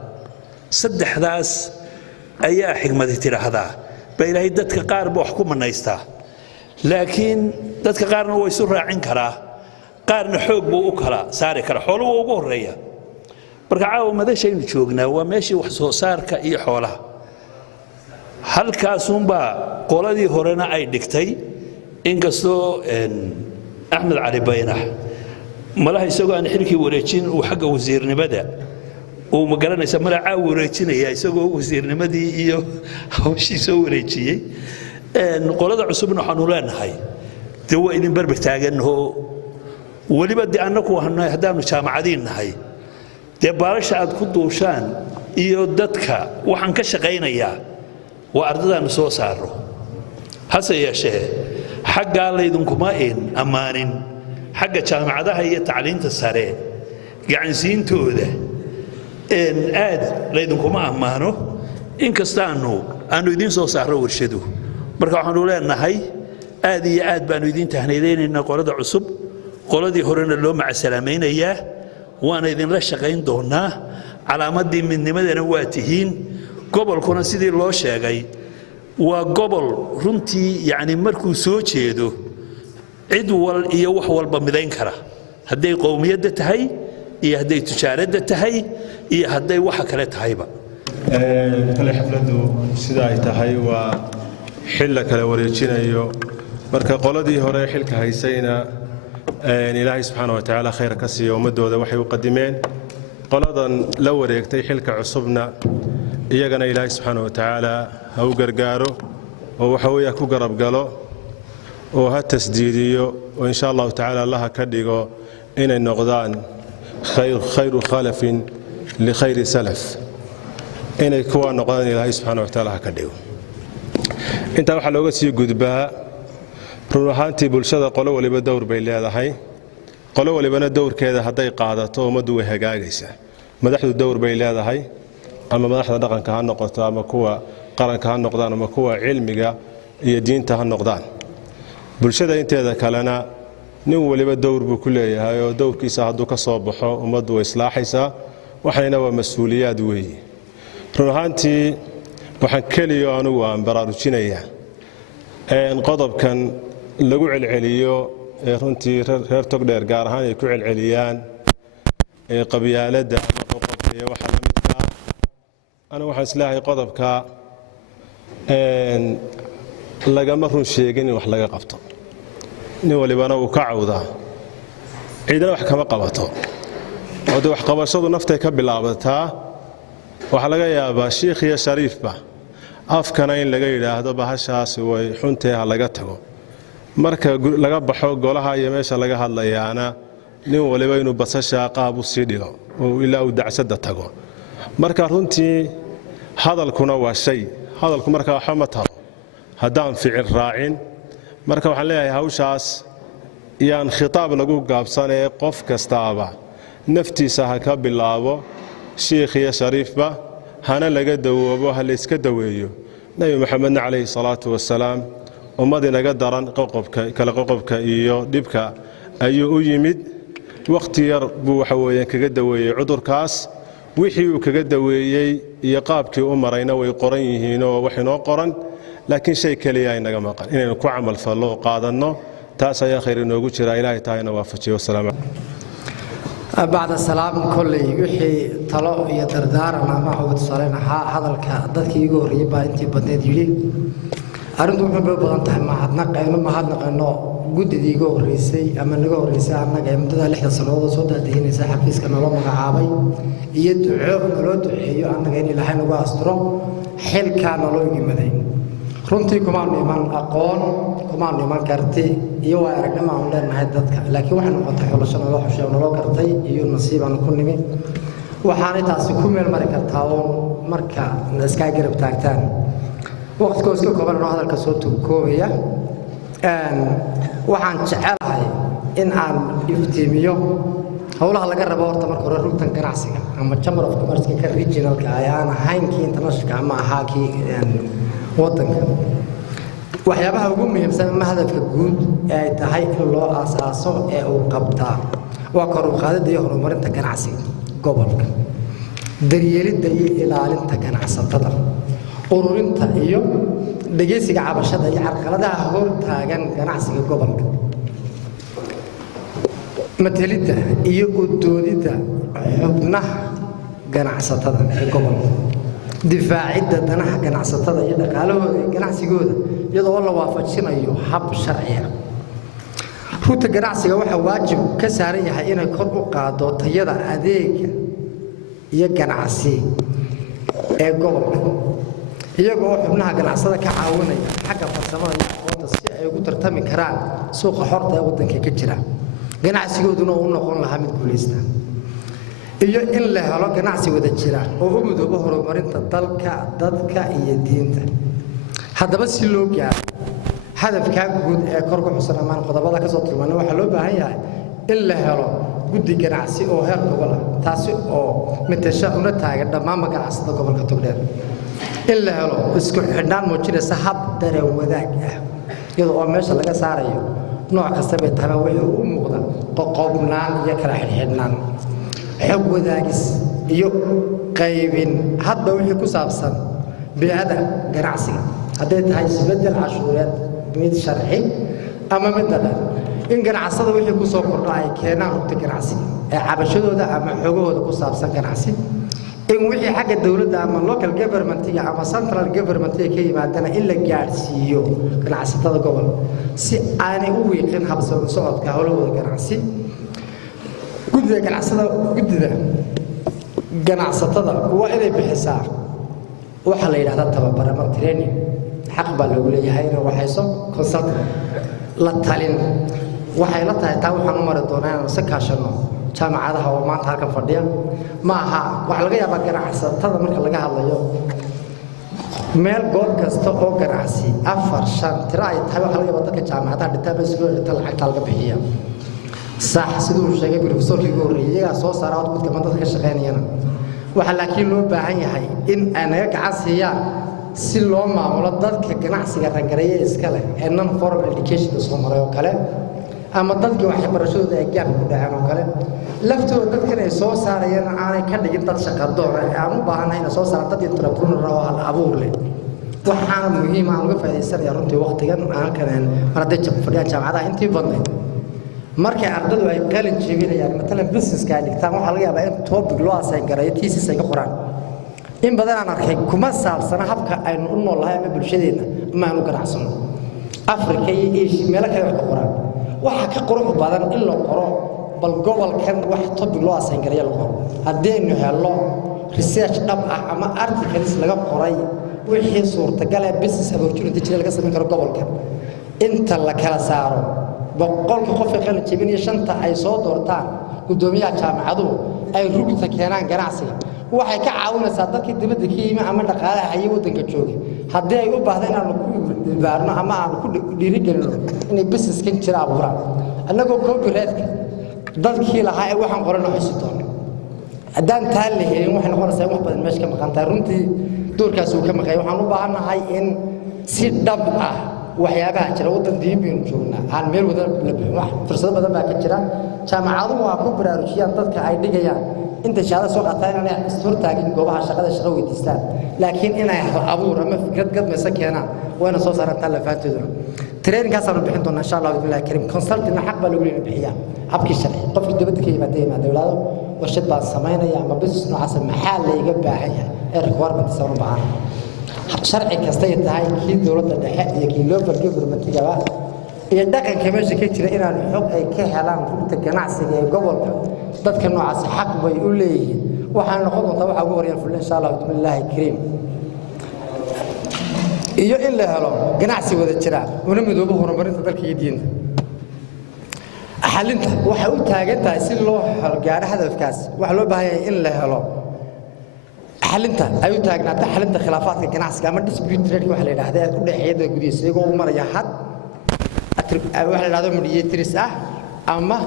saddexdaas ayaa xigmadi tidhaahdaa ba ilaahay dadka qaar ba wax ku manaystaa laakiin dadka qaarna way isu raacin karaa qaarna xoog buu u kala saari karaa xooluhu ugu horeeya marka caawa madashaynu joognaa waa meeshii wax soo saarka iyo xoolaha halkaasunbaa qoladii horena ay dhigtay inkastoo axmed cali baynax malaha isagoo aan xilkii wareejin uu xagga wasiirnimada uu ma garanaysa malacaa wareejinaya isagoo wasiirnimadii iyo hawshii soo wareejiyey qolada cusubna waxaanu leenahay dee waa idin barbar taaganoo weliba dee annagu haddaanu jaamacadiin nahay dee baalasha aad ku duushaan iyo dadka waxaan ka shaqaynayaa waa ardadaannu soo saarno hase yeeshee xaggaa laydinkuma ammaanin xagga jaamacadaha iyo tacliinta sare gacansiintooda aad laydinkuma ammaano inkastaanu aanu idiin soo saarno warshadu marka waxaanu leenahay aad iyo aad baanu idiin tahnaydaynayna qolada cusub qoladii horena loo macasalaamaynayaa waana idinla shaqayn doonaa calaamadii midnimadana waa tihiin gobolkuna sidii loo sheegay waa gobol runtii yani markuu soo jeedo cid wal iyo wax walba midayn kara hadday qowmiyadda tahay iyo hadday tijaaradda tahay iyo hadday waxa kale tahayba kale xafladdu sida ay tahay waa xil la kala wareejinayo marka qoladii hore xilka haysayna ilaahay subxaana wa tacaala khayr ka siiyo ummadooda waxay u qadimeen qoladan la wareegtay xilka cusubna iyagana ilaahay subxaana wa tacaala ha u gargaaro oo waxa weeye ku garab galo oo ha tasdiidiyo oo insha allahu tacaala allaha ka dhigo inay noqdaan khayru khalafin likhayri salaf inay kuwa noqdaan ilaahay subxaana wa tacaala ha ka dhigo intaa waxaa looga sii gudbaa run ahaantii bulshada qolo waliba dowr bay leedahay qolo walibana dowrkeeda hadday qaadato ummaddu way hagaagaysaa madaxdu dowr bay leedahay ama madaxda dhaqanka ha noqoto ama kuwa qaranka ha noqdaan ama kuwa cilmiga iyo diinta ha noqdaan bulshada inteeda kalena nin waliba dowr buu ku leeyahay oo dowrkiisa hadduu ka soo baxo ummaddu way islaaxaysaa waxayna waa mas-uuliyaad weeye run ahaantii waxaan keliyo anugu aan baraarujinayaa qodobkan lagu celceliyo runtii reer togdheer gaar ahaan ay ku celceliyaan qabyaaladda ama qoqobka iyo waxa la midka anigu waxaan islaahay qodobka lagama run sheegin in wax laga qabto nin walibana uu ka cawdaa ciidana wax kama qabato oo dee waxqabashadu naftay ka bilaabataa waxaa laga yaabaa shiikh iyo shariifba afkana in laga yidhaahdo bahashaasi way xuntee ha laga tago marka laga baxo golaha iyo meesha laga hadlayaana nin waliba inuu basashaa qaab u sii dhigo oo ilaa uu dacsadda tago marka runtii hadalkuna waa shay hadalku markaa waxba ma taro haddaan ficil raacin marka waxaan leeyahay hawshaas yaan khitaab lagu gaabsanee qof kastaaba naftiisa ha ka bilaabo shiikh iyo shariifba hana laga dawoobo ha la iska daweeyo nabi maxamedna calayhi salaatu wasalaam ummad inaga daran kala qoqobka iyo dhibka ayuu u yimid waqti yar buu waxa weeyaan kaga daweeyey cudurkaas wixii uu kaga daweeyey iyo qaabkii u marayna way qoran yihiin oo wax inoo qoran laakiin shay kaliya inaga maqan inaynu ku camal fallo oo qaadanno taas ayaa khayr inoogu jira ilaahay taayna waafajiyo wasalaam بعد السلام كل وحي طلع يدردار ما هو تصالين هذا الدكتور يقول يبقى أنت بديت يجي أرندو من بابا أنت ما حد نقل ما حد نقل جود دي يقول رئيسي أما نقول رئيسي أنا جاي مدة لحظة سنوات صوت هذه نساء حفيز كان الله مقعابي يدعو نلود حيو أنا جاي لحين واسطرة حل كان الله يجي مدين runtii kumaan iman aqoon kumaan iman karti iyo waa aragnimo aan leenahay dadka laakiin waxaan noqotay xulashada loo xushay loo gartay iyo nasiib aan ku nimi waxaan taasi ku meel mari kartaa oo marka iska garab taagtaan waqtiga iska kooban oo hadalka soo tukoobaya waxaan jecelahay in aan iftiimiyo howlaha laga rabo horta marka hore rugtan ganacsiga ama chamber of commerce ka regionalka ayaan ahayn kii international ama ahaa kii wadanka waxyaabaha ugu muhiimsan ma hadafka guud ee ay tahay in loo aasaaso ee uu qabtaa waa kor u qaadida iyo horumarinta ganacsiga gobolka daryeelidda iyo ilaalinta ganacsatada ururinta iyo dhageysiga cabashada iyo carqaladaha hor taagan ganacsiga gobolka matelidda iyo u doodidda xubnaha ganacsatada ee gobolka difaacidda danaha ganacsatada iyo dhaqaalahooda iyo ganacsigooda iyadoo la waafajinayo hab sharci ah rugta ganacsiga waxaa waajib ka saaran yahay inay kor u qaado tayada adeega iyo ganacsi ee gobolka iyagoo xubnaha ganacsada ka caawinaya xagga farsamada iyo aqoonta si ay ugu tartami karaan suuqa xorta ee waddanka ka jira ganacsigooduna uu noqon lahaa mid guuleysta iyo in la helo ganacsi wada jira oo u midoobo horumarinta dalka dadka iyo diinta haddaba si loo gaaro hadafka guud ee kor ku xusan amaan qodobada ka soo tilmaanay waxa loo baahan yahay in la helo guddi ganacsi oo heer gobol ah taasi oo matasha una taagan dhammaan ganacsatada gobolka Togdheer in la helo isku xidhnaan muujinaysa hab dareen wadaag ah iyadoo oo meesha laga saarayo nooc kasta bay tahay wixii u muuqda qoqobnaan iyo kala xidhnaan xog wadaagis iyo qaybin hadba wixii ku saabsan biyada ganacsiga hadday tahay isbedel cashuureed mid sharci ama mid dhaqan in ganacsada wixii ku soo kordha ay keenaan rugta ganacsiga ee cabashadooda ama xogahooda ku saabsan ganacsi in wixii xagga dawladda ama local government-iga ama central government-iga ka yimaadana in la gaadhsiiyo ganacsatada gobol si aanay u wiiqin habsami socodka howlahooda ganacsi guddiga ganacsatada waa inay bixisaa waxa la yidhaahdaa tababaro ama training xaq baa lagu leeyahay inay waxayso consultant la talin waxay la tahay taa waxaan u mari doonaa inaan si kaashano jaamacadaha oo maanta halkan fadhiya ma aha waxa laga yaabaa ganacsatada marka laga hadlayo meel goob kasta oo ganacsi 4-5 tira ay tahay waxa laga yaabaa dadka jaamacadaha database loo dhigta lacagta laga bixiya صح sidoo sheegay professor Ligo iyaga soo saaray dadka dadka ka shaqeynayana waxa laakiin loo baahan yahay in anaga gacansiiyaan si loo maamulo dadka ganacsiga rangareeya iska leh ee non formal education soo maray oo kale ama dadka waxbarashadooda ay gaab ku dhacaan oo kale laftooda dadkan ay soo saarayaan aanay ka dhigin dad shaqo door ah aan u baahanahay in soo saar dad entrepreneur oo hal abuur leh waxaan muhiim ah uga faa'iideysanayaa runtii waqtigan aan kan marday fadhiya jaamacadaha intii badnayd markay ardadu ay qalin jebinayaan mesela businesska ay dhigtaan waxa laga yaabaa in topic loo asay garay thesis ay ka qoraan in badan aan arkay kuma saabsana habka aynu u noolahay ama bulshadeena ma aanu ganacsano Afrika iyo Asia meel kale wax ka qoraan waxa ka qoro badan in la qoro bal gobolkan wax topic loo asay garay la qoro haddii aynu helo research dhab ah ama articles laga qoray wixii suurtagal ah business opportunity jira laga sameyn karo gobolkan inta la kala saaro boqolka qof ee qalin jebinaya shanta ay soo doortaan gudoomiyaha jaamacadu ay rugta keenaan ganacsiga waxay ka caawinaysaa dadka dibadda ka yimid ama dhaqaalaha ay wadanka joogay haddii ay u baahdeen inaanu ku baarno ama aanu ku dhiirigelino inay businesskan jira abuuraan annagoo copyrightka dadkii lahaa ee waxaan qorano xusi doono haddaan taa la helin waxay noqonaysaa in wax badan meesha ka maqan tahay runtii doorkaas uu ka maqay waxaan u baahannahay in si dhab ah waxyaabaha jira waddan diin baynu joognaa aan meel wada la bixin wax fursado badan baa ka jira jaamacaduhu waa ku baraarujiyaan dadka ay dhigayaan inta shahaado soo qaataan inay istortaagin goobaha shaqada shaqo weydiistaan laakiin inay abuur ama fikrad gadmaysa keenaan wayna soo saaraan taa lafaantooduna traininkaasaan bixin doonaa insha allah billahi karim consulting xaq baa lagu leeyahay bixiyaa habkii sharci qofkii dibadda ka yimaada warshad baan samaynaya ama business noocaas maxaa layga baahan yahay ee requirement soo baahan sharci kasta ay tahay kii dawladda dhexe iyo kii local government-ga iyo dhaqanka meesha ka jira inaan xog ay ka helaan runta ganacsiga ee gobolka dadka noocaas xaq bay u leeyihiin waxaan noqon doontaa waxa ugu horeeya fulan insha Allah billahi karim iyo in la helo ganacsi wada jira una midoobo horumarinta dalka iyo diinta xalinta waxa uu taagan tahay si loo gaaro hadafkaas waxa loo baahan yahay in la helo xalinta ay u taagnaata xalinta khilaafaadka ganacsiga ama dispute trade waxa la yiraahdaa u dhaxeeyada gudihiisa iyagoo u maraya had waxa la yiraahdo mediators ah ama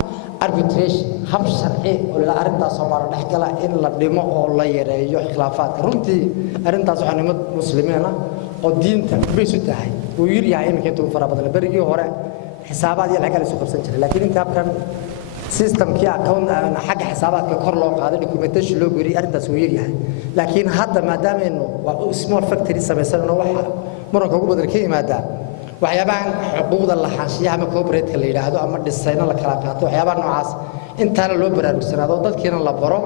arbitration hab sharci oo la arintaas oo mar dhaxgala in la dhimo oo la yareeyo khilaafaadka runtii arintaas waxa nimad muslimiina oo diinta baysu tahay uu yiraahdaa in inta uu farabadan barigii hore xisaabaad iyo lacag la soo qabsan jiray laakiin inta habkan systemkii account xagga xisaabaadka kor loo qaaday documentation loo gori arintaas uu yiraahdaa laakiin hadda maadaama inuu small factory sameysano waxa marka ugu badan ka yimaada waxyaabahan xuquuqda la xaashiyaha ama corporate-ka la yiraahdo ama dhisayna la kala qaato waxyaabaha noocaas intaana loo baraarugsanaado dadkiina la baro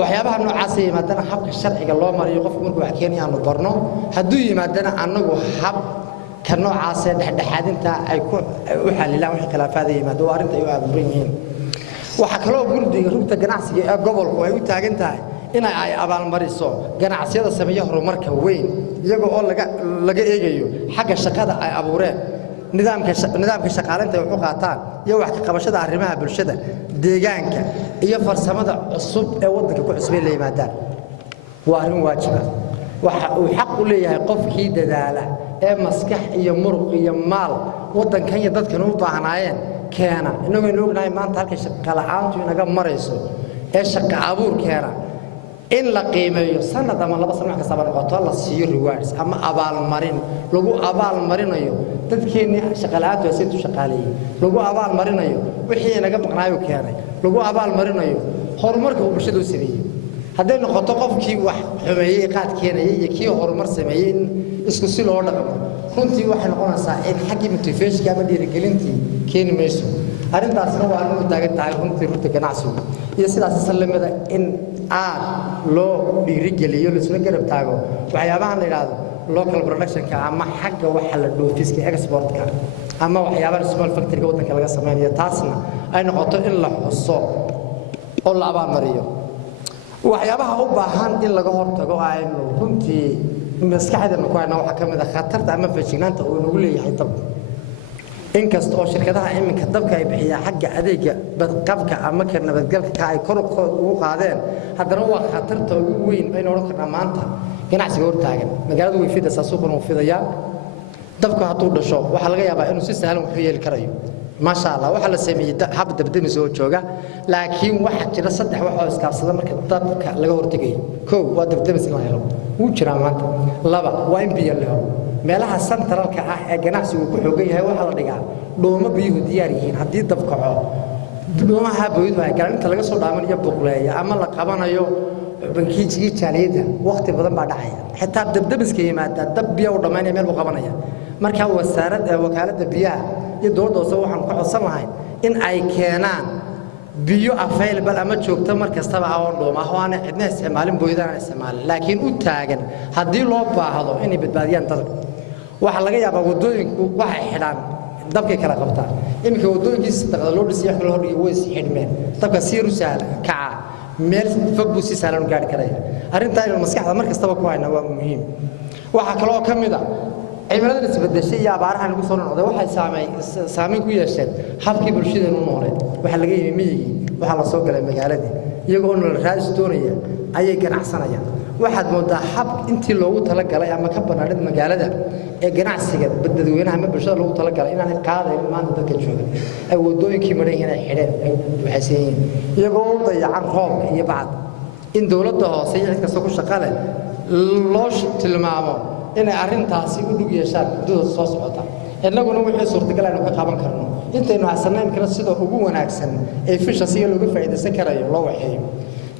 waxyaabaha noocaas ay yimaadana habka sharciga loo mariyo qofku markuu wax keenay aanu barno hadduu yimaadana anagu hab ka noocaas ee dhexdhexaadinta ay ku u xalilaan wax khilaafaad yimaado arinta ay u abuuran yihiin waxa kale oo gurdiga rugta ganacsiga ee gobolku ay u taagan tahay in ay abaalmariso ganacsiyada sameeya horumarka weyn iyaga oo laga eegayo xagga shaqada ay abuureen nidaamka shaqaaleynta ay u qaataan iyo wax ka qabashada arrimaha bulshada deegaanka iyo farsamada cusub ee waddanka ku cusbay la yimaadaan waa arrin waajib ah waxa uu xaq u leeyahay qofkii dadaala ee maskax iyo muruq iyo maal waddankan iyo dadkan u baahnaayeen keena inagoo ognahay maanta halka shaqo la'aantu inaga marayso ee shaqo abuur keena in la qiimeeyo sanad ama laba sano ka saban qoto la siiyo rewards ama abaalmarin lagu abaalmarinayo dadkeena shaqo la'aantu ay si shaqaaleeyay lagu abaalmarinayo wixii inaga maqnaayo keenay lagu abaalmarinayo horumarka uu bulshadu sameeyay haddii noqoto qofkii wax xumeeyay qaad keenay iyo kii horumar sameeyay isku si loo dhaqmo runtii waxay noqonaysaa in xaggi motivation ama dhiirigelintii keeni mayso arrintaasna waa inuu taagan tahay runtii runta ganacsiga iyo sidaas sallamada in aad loo dhiirigeliyo la isla garab taago waxyaabaha la yiraahdo local production-ka ama xagga waxa la dhoofiska export-ka ama waxyaabaha small factory-ga waddanka laga sameeyo taasna ay noqoto in la xuso oo la abaalmariyo waxyaabaha u baahan in laga hortago aynu runtii maskaxdeena ku hayna waxa kamid ah khatarta ama fashignaanta uu nagu leeyahay dabka inkasta oo shirkadaha iminka dabka ay bixiyaan xagga adeega badqabka ama ka nabadgalka ay kor ugu qaadeen haddana waa khatarta ugu weyn ay noqon kartaa maanta ganacsiga hor taagan magaaladu way fidaysaa suuqan uu fidayaa dabka hadduu dhasho waxa laga yaabaa inuu si sahlan wax u yeeli karayo maasha Allah waxa la sameeyay hab dabdamis oo jooga laakiin waxa jira saddex wax oo iskaabsada marka dabka laga hortagay koow waa dabdamis la helo wuu jiraa maanta laba waa in biyo la helo meelaha centralka ah ee ganacsigu ku xoogan yahay waxa la dhigaa dhoomo biyuhu diyaar yihiin haddii dab kaco dhoomaha booyadu ay galaan inta laga soo dhaamanayo buqleeya ama la qabanayo bankiijiga jaaliyada waqti badan baa dhacaya xitaa dabdamiska yimaada dab biyo u dhamaanaya meel uu qabanaya marka wasaaradda wakaaladda biyaha iyo dowladda waxaan ku codsan lahayn in ay keenaan biyo available ama joogto mar kastaba oo dhooma oo aan cidna isticmaalin booyadana isticmaalin laakiin u taagan haddii loo baahdo inay badbaadiyaan dadka waxa laga yaabaa wadooyinku waxay xidhaan dabkay kala qabtaan iminka wadooyinkiisa sadaqada loo dhisay wax loo dhigay way xidhmeen dabka si rusaal kaca meel fog buu si sahlan u gaari karaya arrintan maskaxda mar kastaba ku hayna waa muhiim waxa kale oo kamid ah cimilada isbedeshay iyo abaaraha lagu soo noqday waxay saameyn ku yeesheen habkii bulshadeenu nooleed waxa laga yimid miyigi waxa la soo galay magaaladii iyagoo nolol raadis doonaya ayay ganacsanayaan waxaad moodaa hab intii loogu talagalay ama ka banaanid magaalada ee ganacsiga dadweynaha ama bulshada loogu talagalay inaanay qaadayn maanta dadka jooga ay wadooyinkii maran yihiin ay xidheen ay waxaysan yihiin iyagoo u dayacan roobka iyo bacad in dowladda hoose iyo cid kasta ku shaqo leh loo tilmaamo inay arrintaasi u dhug yeeshaan muddada soo socota innaguna wixii suurtagal aynu ka qaban karno intaynu haysanayn kara sida ugu wanaagsan ee fisha si looga faa'iideysan karayo loo waxeeyo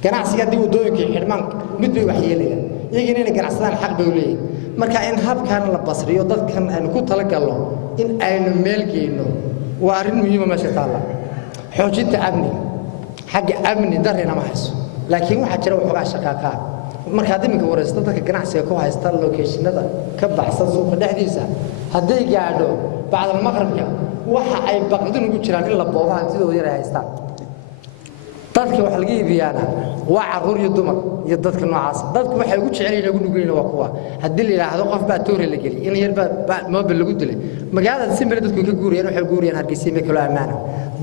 ganacsiga haddii wadooyinkii xidhmaan mid bay waxyeelayaan iyagina inay ganacsadaan xaq bay u leeyihin marka in habkan la basriyo dadkan aynu ku talagalno in aynu meel geyno waa arrin muhiima meesha taalla xoojinta amniga xagga amni darrina ma hayso laakiin waxaa jira waxoogaa shaqaaqaa markaad iminka waraysta dadka ganacsiga ku haysta lokeeshinada ka baxsan suuqa dhexdiisa hadday gaadho bacdal maqribka waxa ay baqdin ugu jiraan in la boobo hantidooda yar ay haystaan dadka wax laga iibiyaana waa carruur iyo dumar iyo dadka noocaas dadku waxay ugu jecel yihiin ugu nugulina waa kuwa haddii la yidhaahdo qof baa toore la geli in yar baa mobil lagu dilay magaalada simir dadku ka guuriyaan waxay guuriyaan hargeysa iyo kala amaana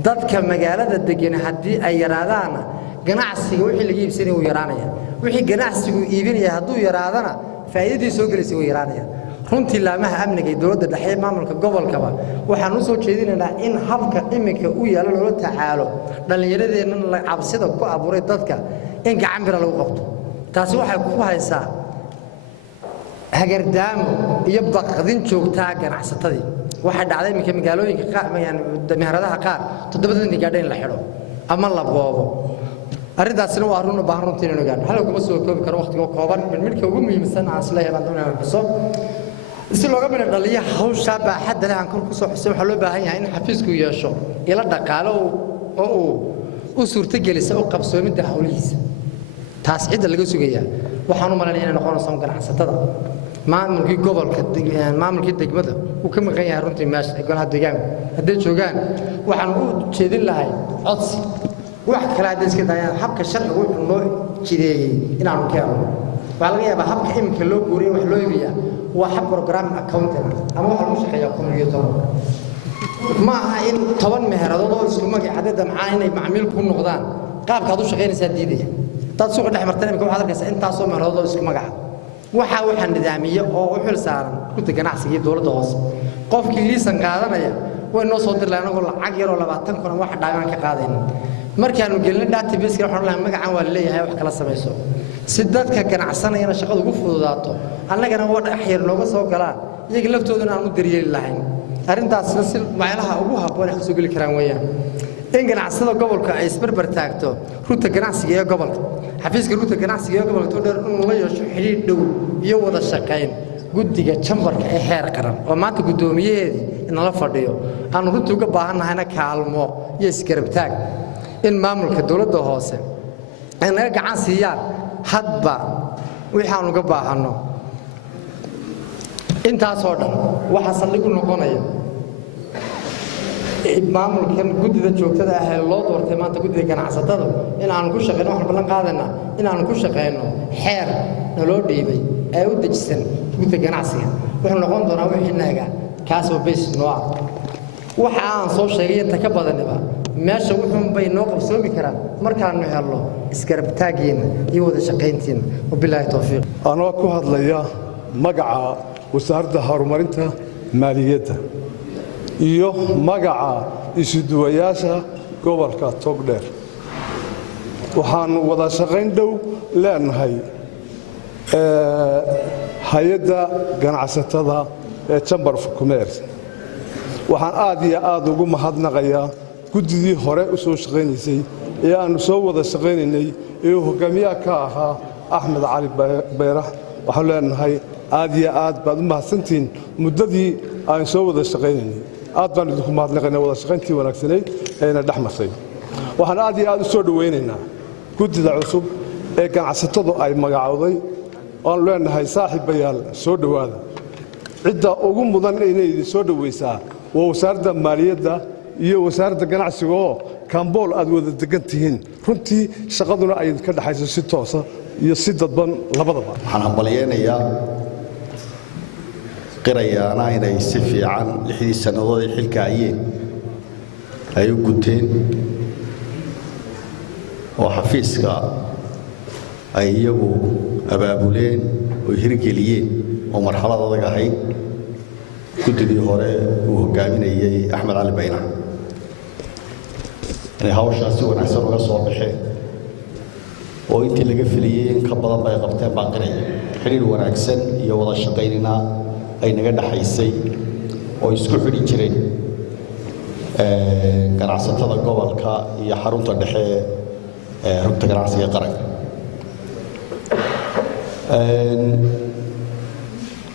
dadka magaalada degan haddii ay yaraadaana ganacsiga wixii laga iibsanay uu yaraanaya wixii ganacsigu iibinaya hadduu yaraadana faa'iidadii soo gelaysa uu yaraanaya runtii laamaha amniga ee dowladda dhexe maamulka gobolkaba waxaan u soo jeedinaynaa in habka iminka u yaala loola tacaalo dhallinyaradeenna la cabsida ku abuuray dadka in gacan bira lagu qabto taasi waxay ku haysaa hagardaamo iyo baqdin joogtaa ganacsatadii waxay dhacday iminka magaalooyinka meheradaha qaar 7 gaadha in la xidho ama la boobo arrintaasina waa arrin u baahan runtii inaynu gaadho hal kuma soo koobi karo waqtiga kooban midka ugu muhiimsan aan isla helaan doonaa xuso si looga mid dhaliya hawsha baaxadda leh aan kor ku soo xusay waxa loo baahan yahay in xafiisku yeesho ila dhaqaalo oo u suurtagelisa u qabsoomida hawlihiisa taas cid laga sugayaa waxaan u maleynayaa inay noqonayso ganacsatada maamulkii gobolka maamulkii degmada uu ka maqan yahay runtii meesha golaha deegaanka hadday joogaan waxaan u jeedin lahay codsi wax kale hadday iska daayaan habka sharcigu wuxuu noo jideeyey inaanu ka helno waxaa laga yaabaa habka iminka loo guuriyay wax loo iibiyaa waa hab program accounting ama waxa lagu shaqeeyaa kombiyuutar ma aha in 10 meheradood oo isku magacaada macaan inay macmiil ku noqdaan qaabka aad u shaqeynaysaa diidaya dad suuqa dhex martay iminka waxaad arkaysaa intaas oo meheradood oo isku magaca waxa nidaamiye oo u xil saaran guddiga ganacsiga iyo dowladda hoose qofkii liisan qaadanaya way noo soo dirlaan anagoo lacag yar oo 20 kun wax dhaamaan ka qaadayna markaanu gelin database-ka waxaan lahayn magacan waa leeyahay wax kala samayso si dadka ganacsanayana shaqadu ugu fududaato annagana waa dhaxyar nooga soo galaan iyaga laftoodana aan u daryeeli lahayn arrintaasna si meelaha ugu habboon ay soo gali karaan weeyaan in ganacsada gobolka ay isbarbar taagto ruta ganacsiga ee gobolka xafiiska ruta ganacsiga ee gobolka dheer inuu la yeesho xiriir dhow iyo wada shaqayn guddiga chamberka ee heer qaran oo maanta guddoomiyaheedii inala fadhiyo aan runta uga baahannahayna kaalmo iyo isgarab taag in maamulka dowladda hoose ay naga gacan siiyaan hadba wixii aan uga baahanno intaasoo dhan waxaa saldhig u noqonaya maamulkan guddida joogtada ah ee loo doortay maanta guddiga ganacsatada in aanu ku shaqeyno waxaan ballan qaadaynaa in aanu ku shaqeyno xeer naloo dhiibay ee u dejisan guddiga ganacsiga wuxuu noqon doonaa wixii naga kaasoo bays noo ah waxa aan soo sheegay inta ka badaniba meesha wuxuun bay noo qabsoomi karaan markaanu helno isgarabtaagiina iyo wada shaqayntiina wabilaahi towfiiq anoo ku hadlaya magaca wasaaradda horumarinta maaliyadda iyo magaca isuduwayaasha gobolka togdheer waxaanu wada shaqayn dhow leenahay hay-adda ganacsatada ee chamber of commerce waxaan aad iyo aad ugu mahadnaqayaa guddidii hore u soo shaqaynaysay ee aanu soo wada shaqaynaynay ee hogaamiyaha ka ahaa axmed cali bayrax waxaan leenahay aad iyo aad baad u mahadsantihiin muddadii aan soo wada shaqaynaynay aad baan idinku mahadnaqaynaa wada shaqayntii wanaagsanayd eena dhex martay waxaan aad iyo aad u soo dhowaynaynaa guddida cusub ee ganacsatadu ay magacowday waanu leenahay saaxiibayaal soo dhowaada cidda ugu mudan inay idin soo dhowaysaa waa wasaaradda maaliyadda iyo wasaaradda ganacsiga oo kambool aad wada degan tihiin runtii shaqaduna ay idinka dhexayso si toosa iyo si dadban labadaba waxaan hambalyaynayaa qirayaana inay si fiican 6 sannadood ay xilka hayeen ay u guteen oo xafiiska ay iyagu abaabuleen oo hirgeliyeen oo marxalad adag ahayd guddidii hore uu hogaaminayay Axmed Cali Baynax inay hawshaas si wanaagsan uga soo baxeen oo intii laga filayay in ka badan bay qabteen baaqinaya xiriir wanaagsan iyo wada shaqaynina ay naga dhaxaysay oo isku xidhi jireen ganacsatada gobolka iyo xarunta dhexe ee rugta ganacsiga qaranka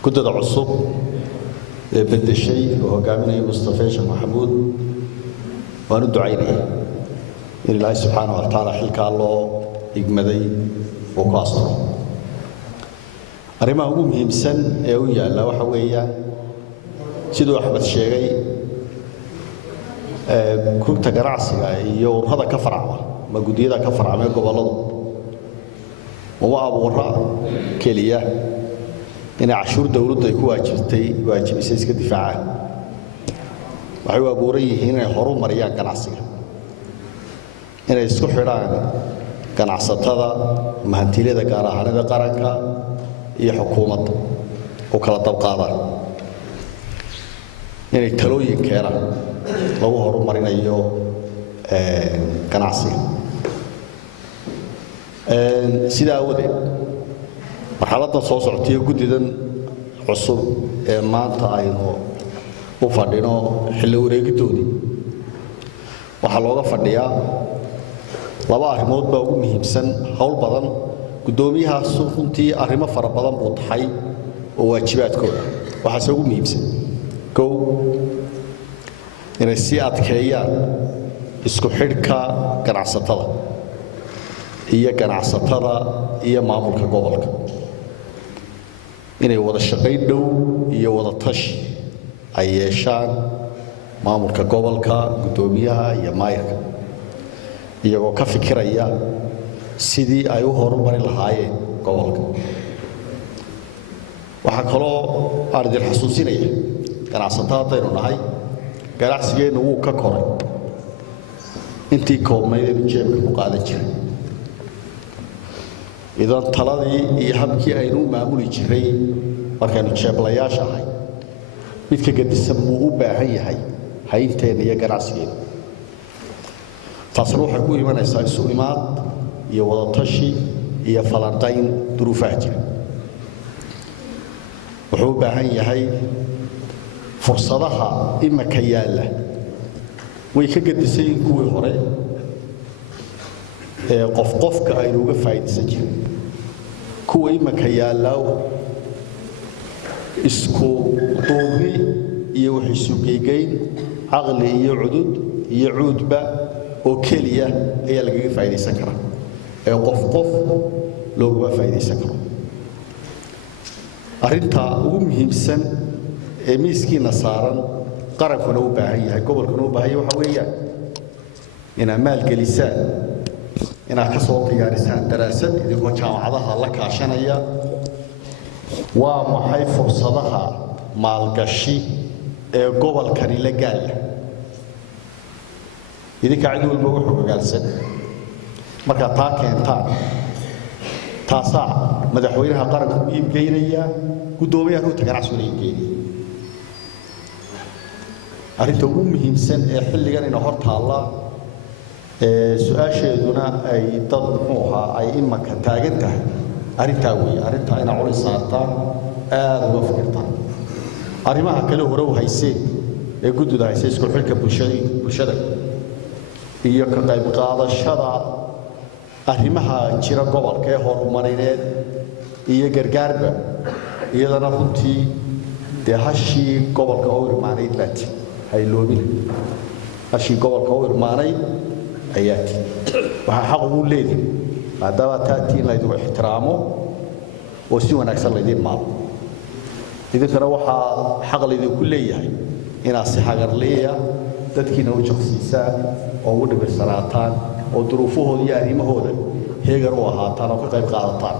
guddida cusub ee bedeshay oo hogaaminaya Mustafa Sheekh Maxamuud waan u ducaynaya in Ilaahay subxaanahu wa ta'aala xilka loo igmaday oo ku asturo arrimaha ugu muhiimsan ee u yaalla waxa weeyaan sidoo Axmed sheegay rugta ganacsiga iyo ururada ka farcama ma guddiyada ka farcama goboladu uma abuura keliya in cashuur dawladdu ay ku waajibisay iska difaacaan waxay u abuuran yihiin inay horumariyaan ganacsiga inay isku xidhaan ganacsatada mahantilada gaar ahaanada qaranka iyo xukuumadda oo kala dabqaadaan inay talooyin keenaan lagu horumarinayo ganacsiga sidaa awoodeed marxaladdan soo socotay guddidan cusub ee maanta aynu u fadhino xilli wareegidoodii waxaa looga fadhiyaa laba arrimood baa ugu muhiimsan hawl badan guddoomiyahaas runtii arrimo fara badan buu tahay oo waajibaadkooda waxaase ugu muhiimsan kow inay sii adkeeyaan isku xidhka ganacsatada iyo maamulka gobolka inay wada shaqayn dhow iyo wada tashi ay yeeshaan maamulka gobolka guddoomiyaha iyo maayirka iyagoo ka fikiraya sidii ay u horumarin lahaayeen gobolka waxaa kaloo aan idin xasuusinaya ganacsatada haddaynu nahay ganacsigeennu wuu ka koray intii koobnayd aynu jeebka ku qaadan jiray idan taladii iyo habkii aynu u maamuli jiray markaynu jeeblayaasha ahay mid ka gadisan buu u baahan yahay haynteenna iyo ganacsigeenna taasina waxay ku imanaysaa isu imaad iyo wada tashi iyo falanqayn duruufaha jira wuxuu u baahan yahay fursadaha imaka yaalla way ka gadisan yihiin kuwii hore ee qofka aynu uga faa'iidaysan jirin kuwa imaka yaalla isku duubni iyo wax isu geegayn caqli iyo cudud iyo cuudba oo keliya ayaa lagaga faa'iidaysan karaa ee qof looguma faa'iidaysan karo arrinta ugu muhiimsan ee miiskiina saaran qarankuna u baahan yahay gobolkuna u baahan yahay waxa weeyaan inaad maalgelisaan inaad ka soo diyaarisaan daraasad idinkoo jaamacadaha la kaashanaya waa maxay fursadaha maalgashi ee gobolkani la gaala idinka cid walba wuxuu ogaalsan markaa taa keentaan taasaa madaxweynaha qaranku u iibgeynaya guddoomiyaha rugta ganacsiguna iibgeynaya arrinta ugu muhiimsan ee xilligan ina hor taalla su-aasheeduna ay dad muxuu ahaa ay imaka taagan tahay arrintaa weeye arrintaa ina culi saartaan aada uga fikirtaan arrimaha kale hore u hayseen ee guddida haysay isku xidhka bulshada iyo ka qayb qaadashada arrimaha jira gobolka ee horumarineed iyo gargaarba iyadana runtii dee hashii gobolka u irmaanayd baati hayloobina hashii gobolka u irmaanayd ayaati waxaa xaq ugu leedahay maadaama taatiin laydigu ixtiraamo oo si wanaagsan laydiin maalo idinkana waxaa xaq laydinku leeyahay inaad si hagarleeya dadkiina u jaqsiisaan oo ugu dhibirsanaataan oo duruufahooda iyo arrimahooda heegan u ahaataan oo ka qayb qaadataan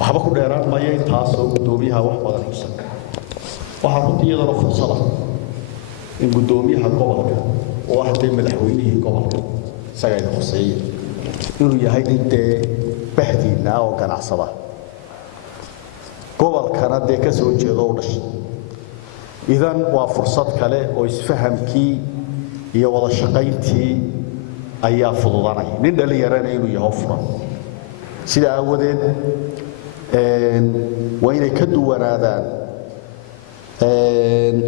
waxba ku dheeraan maya intaasoo guddoomiyaha wax badan xusan waxaa runtii iyadana fursada in guddoomiyaha gobolka oo ah dee madaxweynihii gobolka isaga ay khuseeyay inuu yahay dee bahdiina oo ganacsada gobolkana dee ka soo jeedo u dhashay idan waa fursad kale oo isfahamkii iyo wada shaqayntii ayaa fududanaya nin dhalinyarana inuu yahay furan sida aawadeed waa inay ka duwanaadaan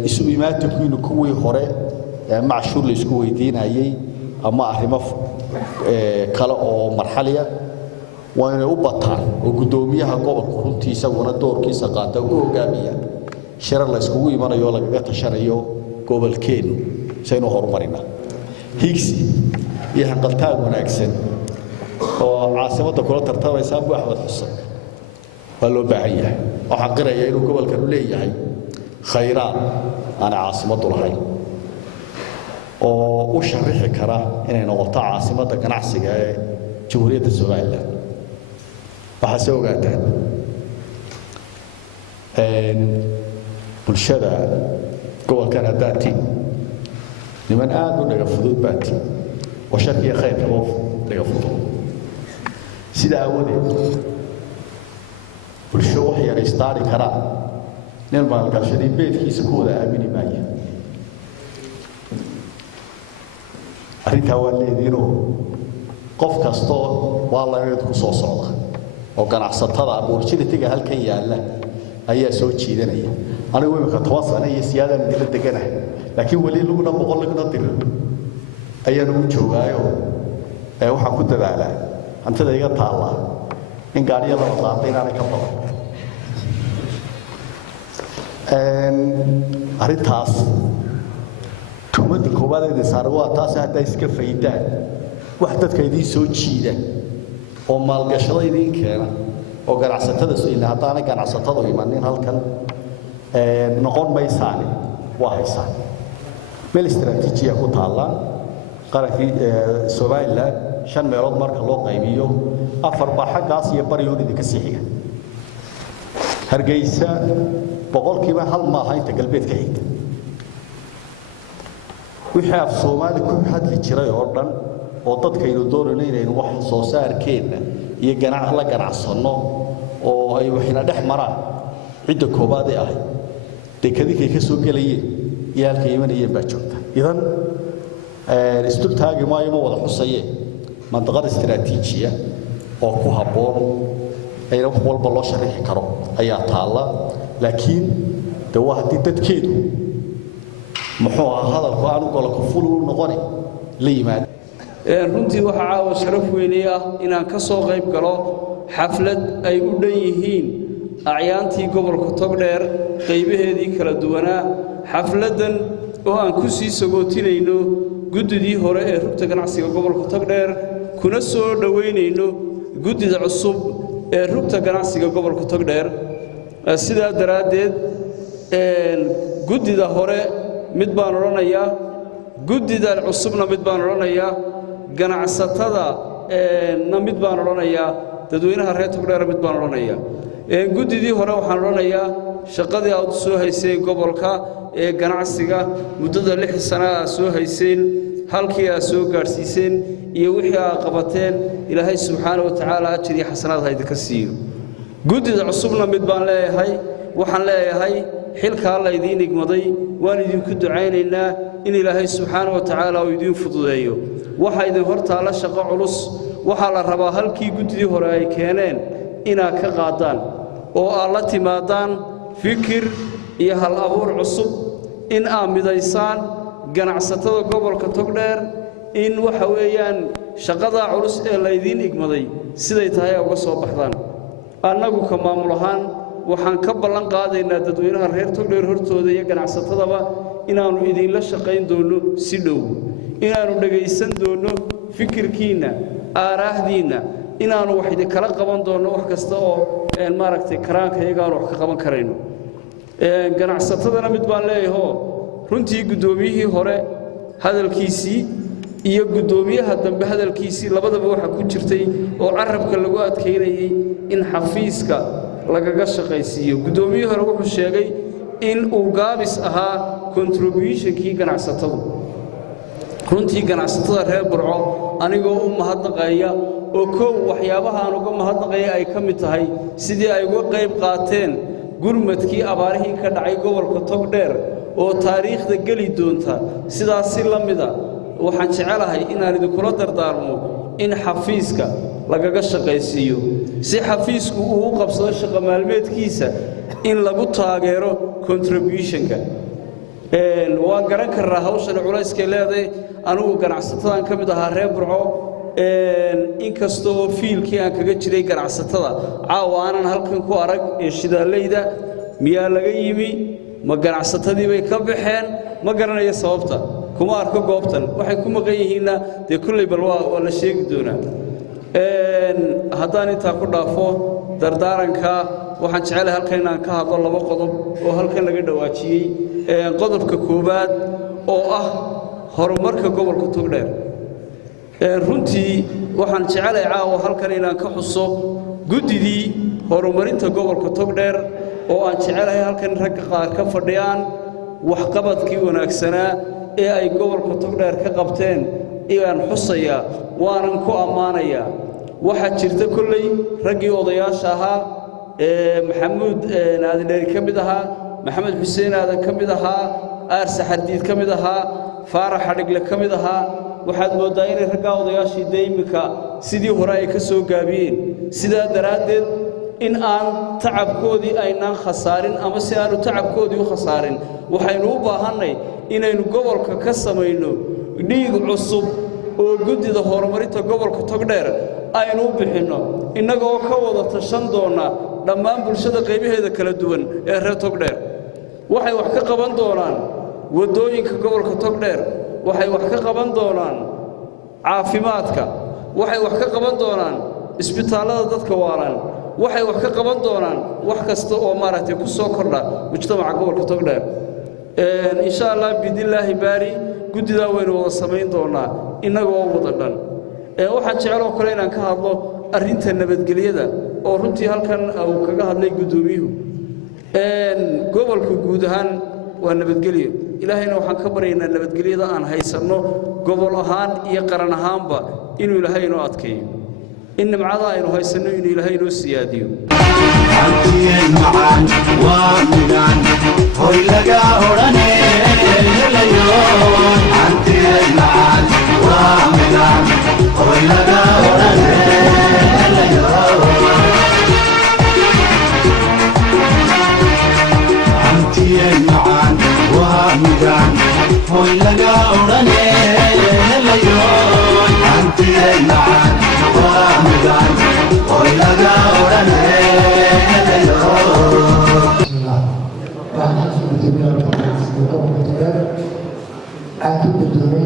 isu imaatinkiinu kuwii hore macshuur la isku weydiinayay ama arrimo kale oo marxaliya waa inay u bataan oo guddoomiyaha gobolku runtii isaguna doorkiisa qaata ugu hogaamiya shirar la iskugu imanayo lagaga tashanayo gobolkeenu saynu horumarina higsi iyo hanqaltaag wanaagsan oo caasimadda kula tartamaysa Abu Axmed Xuseen waa loo baahan yahay waxaan qiraya inuu gobolkan u leeyahay khayraad aan caasimaddu lahayn oo u sharixi kara inay noqoto caasimadda ganacsiga ee Jamhuuriyadda Soomaaliland waxaa soo ogaataan bulshada gobolkan haddaati niman aad u dhaga fudud baati oo sharkiya khayrka oo dhaga fudud sida aawadeed bulsho wax yar istaari kara nin maalgashadii beedkiisa ku wada aamini maayo arrintaa waa leediinoo qof kastoo waa laga ku soo socda oo ganacsatada opportunity-ga halkan yaalla ayaa soo jiidanaya anigu imika 10 sano iyo siyaadaan dila deganahay laakiin wali luguna boqol luguna dirin ayaan ugu joogaayo waxaan ku dadaalaa hantada iga taala in gaariga la wadaatay inaan ka badan arrintaas tumada koobaad ee saaran waa taas hadda iska faydaan wax dadka idin soo jiida oo maalgashada idin keena oo ganacsatada soo ilaa hadda ganacsatada imanin halkan noqon maysaani waa haysaan meel istiraatiijiya ku taala qarankii Soomaaliland 5 meelood marka loo qaybiyo 4 baa xaggaas iyo bariyoon idinka siixiga Hargeysa boqolkiiba hal ma aha inta galbeedka xigta wixii af Soomaali ku hadli jiray oo dhan oo dadkaynu doonayeen inay wax soo saarkeena iyo ganacsi la ganacsano oo ay waxina dhex maraan cidda koobaad ay ahay dekadii ka soo galayeen iyo halka imanayeen baa joogta idan istultaagi maayo ma wada xusayee mandaqada istiraatiijiya oo ku habboon ayna wax walba loo sharixi karo ayaa taala laakiin de waa haddii dadkeedu muxuu ahaa hadalku aanu golo ku fulu noqoni la yimaad runtii waxa caawa sharaf weyn ah inaan ka soo qayb galo xaflad ay u dhan yihiin acyaantii gobolka Togdheer qaybaheedii kala duwanaa xafladan oo aan ku sii sagootinayno guddidii hore ee rugta ganacsiga gobolka Togdheer kuna soo dhaweynayno guddida cusub ee rugta ganacsiga gobolka Togdheer sidaa daraadeed guddida hore mid baan oranayaa guddida cusubna mid baan oranayaa ganacsatada na mid baan oranayaa dadweynaha reer Togdheer mid baan oranayaa guddidii hore waxaan oranayaa shaqadii aad soo haysay gobolka ee ganacsiga muddada 6 sano soo hayseen halkii aad soo gaarsiiseen iyo wixii aad qabateen ilaahay subxaanahu wa ta'aala ajri xasanaad ha idinka siiyo guddida cusubna mid baan leeyahay waxaan leeyahay xilka la idin igmaday waan idinku ducaynaynaa in ilaahay subxaanahu wa ta'aala uu idin fududeeyo waxa idin hortaala shaqo culus waxa la rabaa halkii guddidii hore ay keeneen inaad ka qaadaan oo aad la timaadaan fikir iyo hal abuur cusub in aad midaysaan ganacsatada gobolka Togdheer in waxa weeyaan shaqada culus ee la idin igmaday siday tahay uga soo baxdaan annagu ka maamul ahaan waxaan ka ballan qaadaynaa dadweynaha reer Togdheer hortooda iyo ganacsatadaba inaanu idin la shaqayn doono si dhow inaanu dhageysan doono fikirkiina aaraahdiina inaanu wax idin kala qaban doono wax kasta oo maaragtay karaanka iyaga wax ka qaban karayno ganacsatadana mid baan leeyahay runtii guddoomiyihii hore hadalkiisii iyo guddoomiyaha dambe hadalkiisii labadaba waxa ku jirtay oo carabka lagu adkeynayay in xafiiska lagaga shaqaysiiyo guddoomiyihii hore wuxuu sheegay in uu gaabis ahaa contribution-kii ganacsatadu runtii ganacsatada reer Burco anigoo u mahadnaqaya oo kow waxyaabaha aan uga mahadnaqaya ay ka mid tahay sidii ay uga qayb qaateen gurmadkii abaarihii ka dhacay gobolka togdheer oo taariikhda geli doonta sidaas si la mida waxaan jecelahay inaan idinkula dardaarmo in xafiiska lagaga shaqaysiiyo si xafiisku uu u qabsado shaqo maalmeedkiisa in lagu taageero contributionka waan garan karnaa hawshan culayskay leedahay anigu ganacsatadan ka mid ahaa reer burco inkastoo fiilkii aan kaga jiray ganacsatada caawa aanan halkan ku arag ee shidaaleyda miyaa laga yimi ma ganacsatadii bay ka baxeen ma garanayo sababta kuma arko goobtan waxay ku maqan yihiinna dee kulley bal waa la sheegi doonaa haddaan intaa ku dhaafo dardaaranka waxaan jecelahay halkan inaan ka hadlo laba qodob oo halkan laga dhawaajiyey qodobka koowaad oo ah horumarka gobolka togdheer runtii waxaan jecelahay caawa halkan inaan ka xuso guddidii horumarinta gobolka togdheer oo aan jecelahay halkan ragga qaar ka fadhiyaan waxqabadkii wanaagsanaa ee ay gobolka togdheer ka qabteen ayaan xusayaa waanan ku ammaanayaa waxaa jirta kolley raggii odayaasha ahaa maxamuud naadindheeri ka mid ahaa maxamed xuseen aadan ka mid ahaa aar saxardiid ka mid ahaa faarax xadhigle ka mid ahaa waxaad mooddaa inay raggaa odayaashii dee iminka sidii hore ay ka soo gaabiyeen sidaa daraaddeed in aan tacabkoodii aynaan khasaarin ama si aanu tacabkoodii u khasaarin waxaynu u baahannay inaynu gobolka ka samayno dhiig cusub oo guddida horumarinta gobolka togdheer aynu u bixinno innagoo ka wada tashan doonna dhammaan bulshada qaybaheeda kala duwan ee reer togdheer waxay wax ka qaban doonaan waddooyinka gobolka togdheer waxay wax ka qaban doonaan caafimaadka waxay wax ka qaban doonaan isbitaallada dadka waalan waxay wax ka qaban doonaan wax kasta oo maaragtay ku soo kordha mujtamaca gobolka togdheer insha allah biidnillaahi baari guddidaa waynu wada samayn doonnaa innagoo wada dhan waxaan jeceloo kale inaan ka hadlo arrinta nabadgelyada oo runtii halkan uu kaga hadlay guddoomiyuhu gobolka guud ahaan waa nabadgelyo ilaahayna waxaan ka baryaynaa nabadgelyada aan haysanno gobol ahaan iyo qaran ahaanba inuu ilaahay inoo adkeeyo in nimcada aynu haysanno inuu ilaahay inoo siyaadiyo معان ومدان هوي لقى هراني ليون عنتي معان ومدان هوي لقى هراني ليون عنتي معان ومدان هوي لقى هراني ليون عنتي معان ومدان هوي لقى هراني Aku berdua,